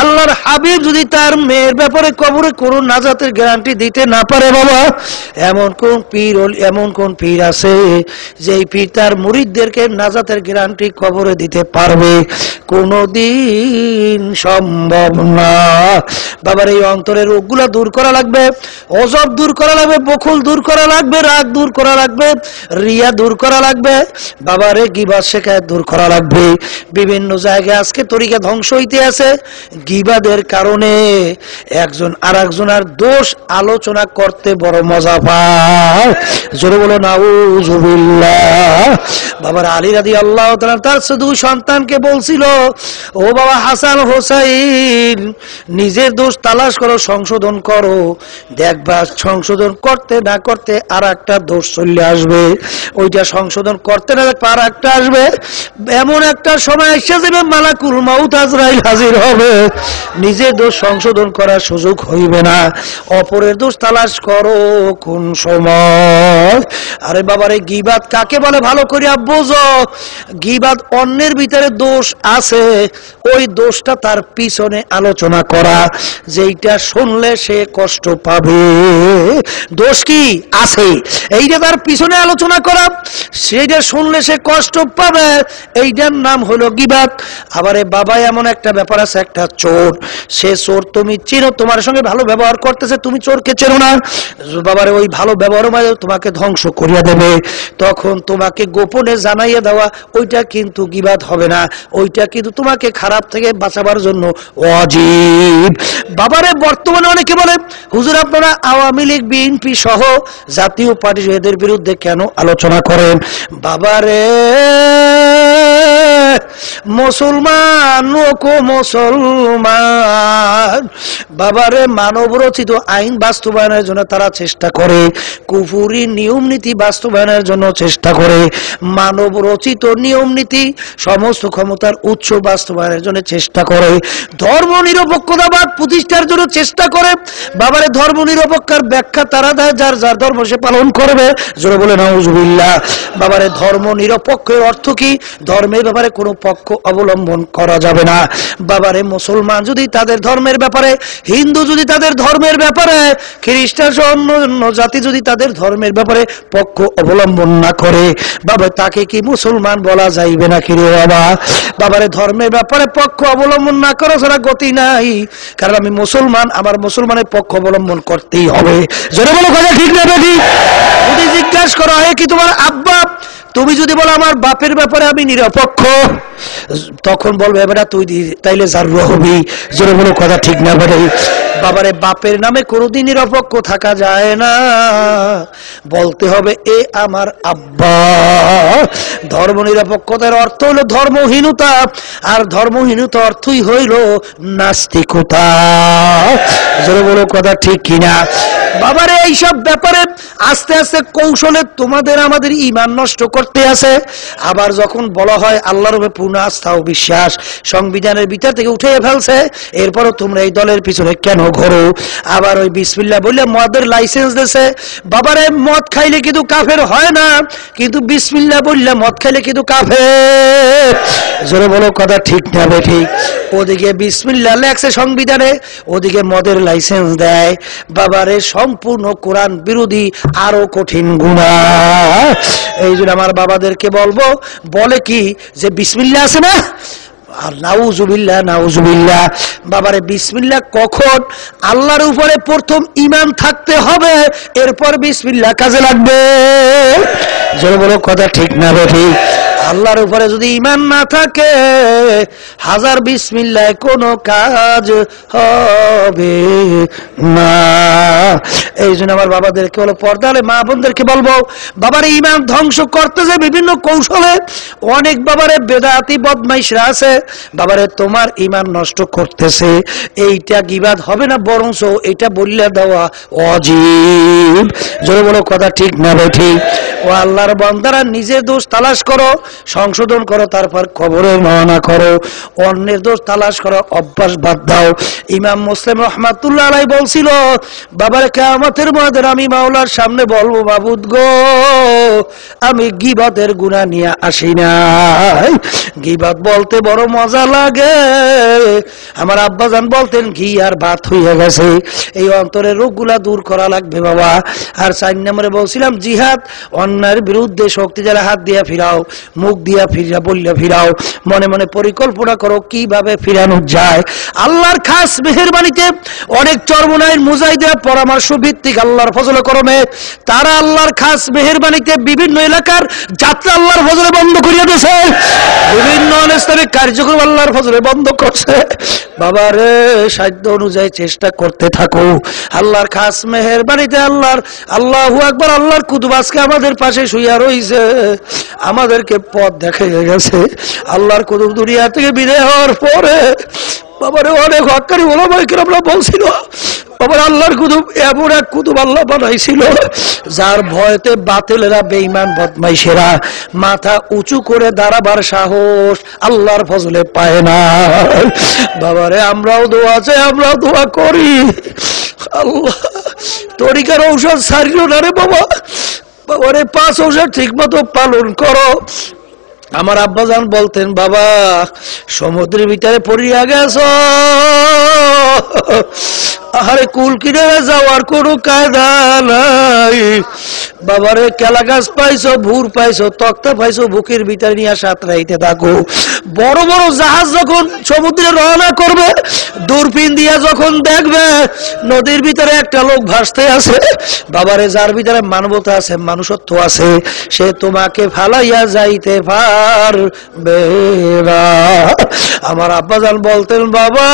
আল্লাহর হাবিব যদি তার মেয়ের ব্যাপারে কবরে কোনো নাজাতের গ্যারান্টি দিতে না পারে, বাবা এমন কোন পীর আছে যে পীর তার মুরিদদেরকে নাজাতের গ্যারান্টি কবরে দিতে পারবে? কোনদিন সম্ভব না। বাবার এই অন্তরের রোগগুলা দূর করা লাগবে, অজব দূর করা লাগবে, বকুল দূর করা লাগবে, রাগ দূর করা লাগবে, রিয়া দূর করা লাগবে, বাবারে গিবাদ শিকায়েত দূর করা লাগবে। বিভিন্ন জায়গায় আজকে তরিকা ধ্বংস হইতে আছে গিবাদের কারণে। একজন আর একজনের দোষ আলোচনা করতে বড় মজা পায়। জোরে বলো নাউজুবিল্লাহ। বাবার আলী রাদিয়াল্লাহু তাআলা তার শুধু সন্তানকে বলছিল, ও বাবা হাসান হোসাইন, নিজের দোষ তালাশ করো, সংশোধন করো, দেখবা সংশোধন করতে করতে না করতে আর একটা দোষ চলে আসবে, ওইটা সংশোধন করতে না আর একটা আসবে। এমন একটা সময় এসে যাবে মালাকুল মাউত আজরাইল হাজির হবে, নিজের দোষ সংশোধন করার সুযোগ হইবে না, অপরের দোষ তালাশ করো কোন সময়। আরে বাবারে গীবাত কাকে বলে ভালো করে বুঝো। গীবাত অন্যের ভিতরে দোষ আছে, ওই দোষটা তার পিছনে আলোচনা করা, যেইটা শুনলে সে কষ্ট পাবে। দোষ কি আছে এইটা তার পিছনে আলোচনা করা, সেইটা শুনলে সে কষ্ট পাবে, এইটার নাম হলো গীবাত। আবার বাবা এমন একটা ব্যাপার আছে, একটা চোর, সে চোর তুমি চেনো, তোমার সঙ্গে ভালো ব্যবহার করতেছে, তুমি চোরকে চেনো না, বাবারে ওই ভালো ব্যবহার তোমাকে ধ্বংস করিয়া দেবে, তখন তোমাকে গোপনে জানাইয়া দেওয়া ওইটা কিন্তু গীবাত হবে না, ওইটা কিন্তু তোমাকে খারাপ থেকে বাঁচাবার জন্য ওয়াজিব। বাবারে বর্তমানে অনেকে বলে হুজুর আপনারা আওয়ামী লীগ বিএনপি সহ জাতীয় পার্টি এদের বিরুদ্ধে কেন আলোচনা করেন? বাবারে মুসলমান লোকো মুসলমান, বাবারে মানব রচিত আইন বাস্তবায়নের জন্য তারা চেষ্টা করে, কুফুরি নিয়ম নীতি বাস্তবায়নের জন্য চেষ্টা করে, মানব রচিত নিয়ম নীতি সমস্ত ক্ষমতার উৎস বাস্তবায়নের জন্য চেষ্টা করে, ধর্ম নিরপেক্ষতাবাদ প্রতিষ্ঠার জন্য চেষ্টা করে। বাবারে ধর্ম নিরপেক্ষার ব্যাখ্যা তারা দেয় যার যার ধর্ম সে পালন করবে, জোরে বলে নাউজুবিল্লাহ। বাবারে ধর্ম নিরপেক্ষের অর্থ কি? ধর্মের ব্যাপারে কোনো পক্ষ অবলম্বন করা যাবে না। বাবারে মুসলমান যদি তাদের ধর্মের ব্যাপারে, হিন্দু যদি তাদের ধর্মের ব্যাপারে, খ্রিস্টান অন্য জাতি যদি তাদের ধর্মের ব্যাপারে পক্ষ অবলম্বন না করে, বাবা তাকে কি মুসলমান বলা যাইবে না? কি রে বাবা, বাবারে ধর্মের ব্যাপারে পক্ষ অবলম্বন না করা ছাড়া গতি নাই, কারণ আমি মুসলমান, আমার মুসলমানের পক্ষ অবলম্বন করতেই হবে। জোরে বলো কথা ঠিক না বেঠিক? যদি জিজ্ঞাসা করা হয় কি তোমার আব্বা, তুমি যদি বলো আমার বাপের ব্যাপারে আমি নিরপেক্ষ, তখন বলবে বেটা তুই তাইলে জারুয়া হবি। জোরে বলো কথা ঠিক না বেঠিক? বাবারে বাপের নামে কোনোদিন নিরপেক্ষ থাকা যায় না, বলতে হবে এ আমার আব্বা। ধর্ম নিরপেক্ষতার অর্থ হলো ধর্মহীনতা, আর ধর্মহীনতা অর্থই হইল নাস্তিকতা। জোরে বলো কথা ঠিক কিনা? বাবারে এইসব ব্যাপারে আস্তে আস্তে কৌশলে তোমাদের আমাদের ঈমান নষ্ট করতে আছে। আবার যখন বলা হয় আল্লাহর উপরে পূর্ণ আস্থা ও বিশ্বাস, সংবিধানের ভিতর থেকে উঠে ফেলছে, এরপরও তোমরা এই দলের পিছনে কেন ঘোরো? আবার ওই বিসমিল্লাহ বললে মদের লাইসেন্স দিয়েছে। বাবারে মদ খাইলে কিন্তু কাফের হয় না, কিন্তু বিসমিল্লাহ বললে মদ খাইলে কিন্তু কাফের। জোরে বলো কথা ঠিক না বেঠিক? ওদিকে বিসমিল্লাহ লেখছে সংবিধানে, ওদিকে মদের লাইসেন্স দেয়। বাবারে সম্পূর্ণ কোরআন বিরোধী, আরো কঠিন গুনাহ। এই জন্য আমার বাবাদেরকে বলবো, বলে কি যে বিসমিল্লাহ আছে না, আর নাউজুবিল্লাহ নাউজুবিল্লাহ। বাবারে বিসমিল্লাহ কখন? আল্লাহর উপরে প্রথম ঈমান থাকতে হবে, এরপর বিসমিল্লাহ কাজে লাগবে। জোরে বলো কথা ঠিক না বেঠিক? আল্লাহর উপরে যদি ঈমান না থাকে, হাজার বিসমিল্লাহ কোনো কাজ হবে না। এই জন্য আমার বাবাদেরকে বলো, পর্দালে মা বোনদেরকে বলবো, বাবার ঈমান ধ্বংস করতেছে বিভিন্ন কৌশলে। অনেক বাবারে বেদাতি বদমাইশরা আছে, বাবারে তোমার ঈমান নষ্ট করতেছে, এইটা গীবাত হবে না, বরঞ্চ এটা বললে দেওয়া ওয়াজিব। জোরে বলো কথা ঠিক না বেঠিক? ও আল্লাহর বান্দারা নিজের দোষ তালাশ করো, সংশোধন করো, তারপর কবরে রওনা করো। অন্যের দোষ তালাশ করো অভ্যাস বাদ দাও। ইমাম মুসলিম রহমাতুল্লাহ আলাইহি বলছিল, বাবার কিয়ামতের ময়দানে আমি মাওলার সামনে বলবো, মাবুদ গো আমি গীবতের গুনাহ নিয়ে আসি নাই। গীবত বলতে বড় মজা লাগে। আমার আব্বাজান বলতেন ঘি আর ভাত হয়ে গেছে, এই অন্তরের রোগগুলা দূর করা লাগবে বাবা। আর 4 নম্বরে বলছিলাম জিহাদ, অন্যায়ের বিরুদ্ধে শক্তি যারা হাত দিয়া ফিরাও, মুখ দিয়া ফিরা বললে ফিরাও, মনে মনে পরিকল্পনা করো কিভাবে ফিরানো যায়। আল্লাহর খাস মেহেরবানিতে অনেক চরমনাইয়ের মুজাহিদরা পরামর্শ ভিত্তিক আল্লাহর ফজলে করমে তারা আল্লাহর খাস মেহেরবানিতে বিভিন্ন এলাকার যাত্রা আল্লাহর ফজলে বন্ধ করিয়ে দিয়েছে, বিভিন্ন অনুষ্ঠানিক কার্যক্রম আল্লাহর ফজলে বন্ধ করছে। বাবারে সাধ্য অনুযায়ী চেষ্টা করতে থাকো। আল্লাহর খাস মেহেরবানিতে আল্লাহু আকবার, আল্লাহর কুতুব আজকে আমাদের পাশে শুইয়া রইছে, আমাদেরকে পথ দেখিয়ে গেছে। আল্লাহর কুতুব দুনিয়া থেকে বিদায় হওয়ার পরে বাবারে অনেক হক্কানি ওলামায়ে কেরামরা বলছিল, বাবার আল্লাহর কুতুব এমন এক কুতুব আল্লাহ বানাইছিল যার ভয়তে বাতিলেরা বেঈমান বদমাইশেরা মাথা উঁচু করে দাঁড়াবার সাহস আল্লাহর ফজলে পায় না। বাবারে আমরাও দোয়া চাই, আমরাও দোয়া করি, আল্লাহ তরিকার ঔষধ ছাড়িও না রে বাবা। বাবারে 5 ঔষধ ঠিক মতো পালন করো। আমার আব্বাজান বলতেন, বাবা সমুদ্রের ভিতরে পড়িয়া গেছ, আরে কুল কিনারে যাওয়ার কোনো কায়দা নাই। বাবারে কেলা গাছ পাইছো, ভুর পাইছো, তক্তা পাইছো, বুকের ভিতরে নিয়ে সাঁতরাইতে থাকো। বড় বড় জাহাজ যখন সমুদ্রে রওনা করবে, দূরবীন দিয়া যখন দেখবে নদীর ভিতরে একটা লোক ভাসতে আছে, বাবারে যার ভিতরে মানবতা আছে, মানুষত্ব আছে, সে তোমাকে ফালাইয়া যাইতে পারবে না। আমার আব্বাজান বলতেন, বাবা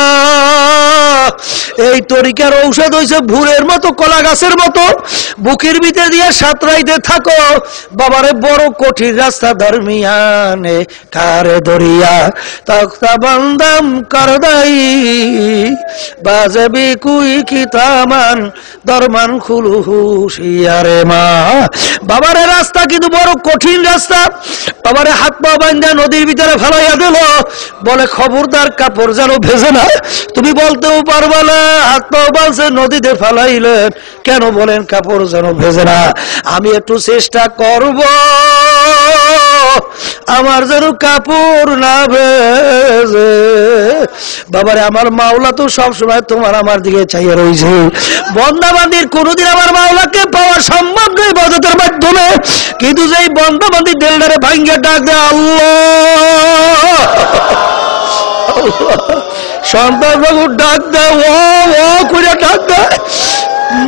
এই তরিকার ঔষধ হইছে ভুরের মতো, কলা গাছের মতো, বুকের ভিতরে দিয়ে সাঁতরাইতে থাকো। বাবারে বড় কঠিন রাস্তা ধর্মিয়ানে কারে দরিয়া তক্তা বান্দাম করদাই বাজবি কুই কিতামান দরমান খুলুহু শিয়ারে মা। বাবারে রাস্তা কিন্তু বড় কঠিন রাস্তা। বাবারে হাত পা বান্ধা নদীর ভিতরে ফেলাইয়া দিল, বলে খবরদার কাপড় যেন ভেজে না। তুমি বলতেও পারবা না হাত পা বালছে নদীতে ফেলাইলেন কেন, বলেন কাপড় যেন ভেজে না। আমি একটু চেষ্টা করব আমার যেন কাপড় না ভেজে। বাবারে আমার মাওলা তো সবসময় তোমার আমার দিকে চাইয়া রয়েছে। বন্দাবান্দির কোনোদিন আমার মাওলাকে পাওয়া সম্ভব নয় ইবাদতের মাধ্যমে, কিন্তু যেই বন্দাবান্দি দেলদারে ভাঙ্গা ডাক দেয় আল্লাহ, সন্তান যখন ডাক দেয় ও ও করে ডাক দেয়,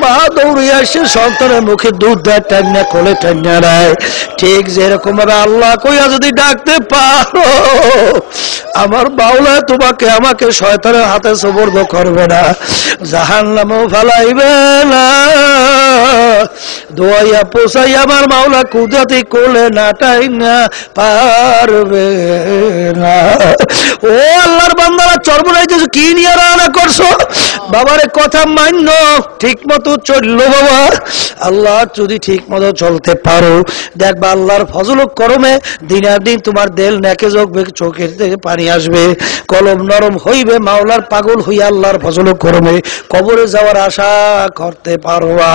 মা দৌড়িয়ে আসে সন্তানের মুখে দুধ দেয়, টান্না কোলে টান্না নেয়। ঠিক যেরকম ভাবে আল্লাহ কইয়া যদি ডাকতে পারো, আমার বাউলা তোমাকে আমাকে শয়তানের হাতে সুবর্দ করবে না, জাহান্নামেও ফেলাইবে না। দোয়াইয়া পোষাই আমার মাওলা কুদরতি কোলে নাটাই না পারবে না। ও আল্লাহর বান্দারা চরমনাইতেছো, কি নিয়ে রান্না করছো? বাবারে কথা মান্য, ঠিক মতো চললো বাবা। আল্লাহ যদি ঠিক মতো চলতে পারো, দেখবা আল্লাহর ফজল করমে দিনার দিন তোমার দেল নেকে জগবে, চোখের থেকে পানি আসবে, কলম নরম হইবে, মাওলার পাগল হইয়া আল্লাহর ফজল করমে কবরে যাওয়ার আশা করতে পারবা।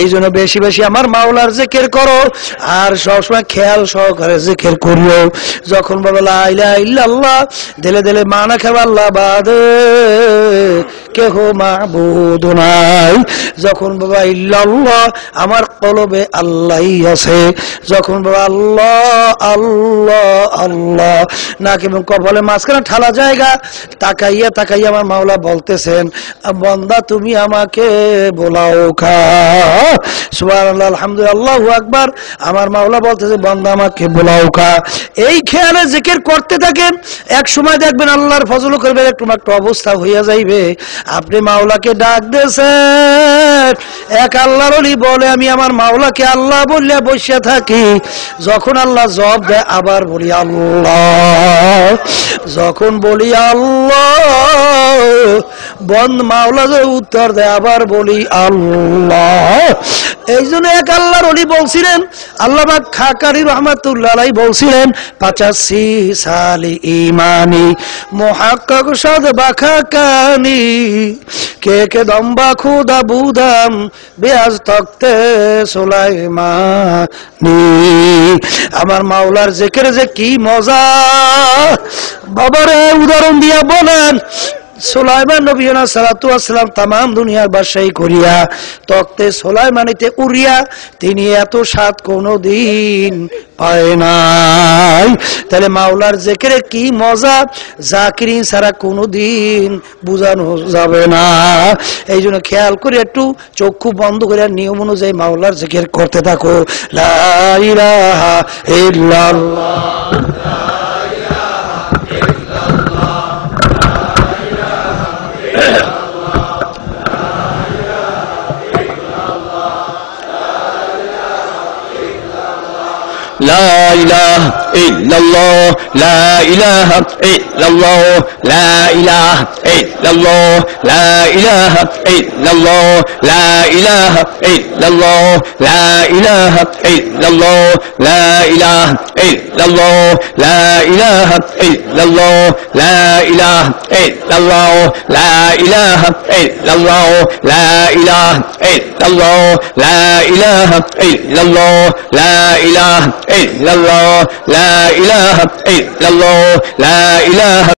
এই জন্য বেশি বেশি আমার মাওলার জিকির করো, আর সবসময় খেয়াল সহকারে জিকির করিও। যখন বাবা লা ইলাহা ইল্লাল্লাহ দিলে দিলে মানা খাবে আল্লাহ বাদে কেহ মাবুদ নাই, যখন বাবা ইল্লাল্লাহ আমার কলবে আল্লাহই আছে, যখন বাবা আল্লাহ আল্লাহ আল্লাহ নাকি এবং কপালে মাঝখানে ঠালা জায়গা, তাকাইয়া তাকাইয়া আমার মাওলা বলতেছেন, বান্দা তুমি আমাকে বোলাও খা। সুবহানাল্লাহ, আলহামদুলিল্লাহ, আল্লাহু আকবার। আমার মাওলা বলতেছে, বান্দা আমাকে বোলাও খা। এই খেয়ালে জিকির করতে থাকেন, এক সময় দেখবেন আল্লাহর ফজল করবে, একটু একটা অবস্থা হইয়া যাইবে, আপনি মাওলাকে ডাক দিয়েছেন। এক আল্লাহর ওলি বলে, আমি আমার মাওলাকে আল্লাহ বললে বসে থাকি, যখন আল্লাহ জবাব দেয় আবার বলি আল্লাহ, যখন বলি আল্লাহ বন্ধ মাওলা যে উত্তর দেয় আবার বলি আল্লাহ। এই জন্য এক আল্লাহর ওলি বলছিলেন, আল্লামা খাকারি রহমাতুল্লাহ আলাইহি বলছিলেন, 85 সালি ইমানি মুহাক্কাক সাদ বাখাকানি কে কে দম্বা খুদা বুদাম বেয়াজ তক্তে সুলাইমানি। আমার মাওলার জিকির যে কি মজা, বাবারে উদাহরণ দিয়া বলেন, সুলাইমান নবী সালাতু ওয়াস সালাম তামাম দুনিয়ার বাদশাহী করিয়া তক্তে সুলাইমানিতে উড়িয়া তিনি এত স্বাদ কোনদিন পায় নাই। তাহলে মাওলার জিকিরে কি মজা, জাকিরিন ছাড়া কোনদিন বুঝানো যাবে না। এই জন্য খেয়াল করে একটু চক্ষু বন্ধ করে নিয়ম অনুযায়ী মাওলার জিকির করতে থাকো। লা ইলাহা ইল্লাল্লাহ লা ইলাহা ইল্লাল্লাহ লা ইলাহা ইল্লাল্লাহ লা ইলাহা ইল্লাল্লাহ লা ইলাহা ইল্লাল্লাহ লা ইলাহা ইল্লাল্লাহ লা ইলাহা ইল্লাল্লাহ লা ইলাহা ইল্লাল্লাহ লা ইলাহা ইল্লাল্লাহ লা ইলাহা ইল্লাল্লাহ লা ইলাহা ইল্লাল্লাহ লা ইলাহা ইল্লাল্লাহ লা ইলাহা ইল্লাল্লাহ লা ইলাহা ইল্লাল্লাহ লা ইলাহা ইল্লাল্লাহ লা ইলাহা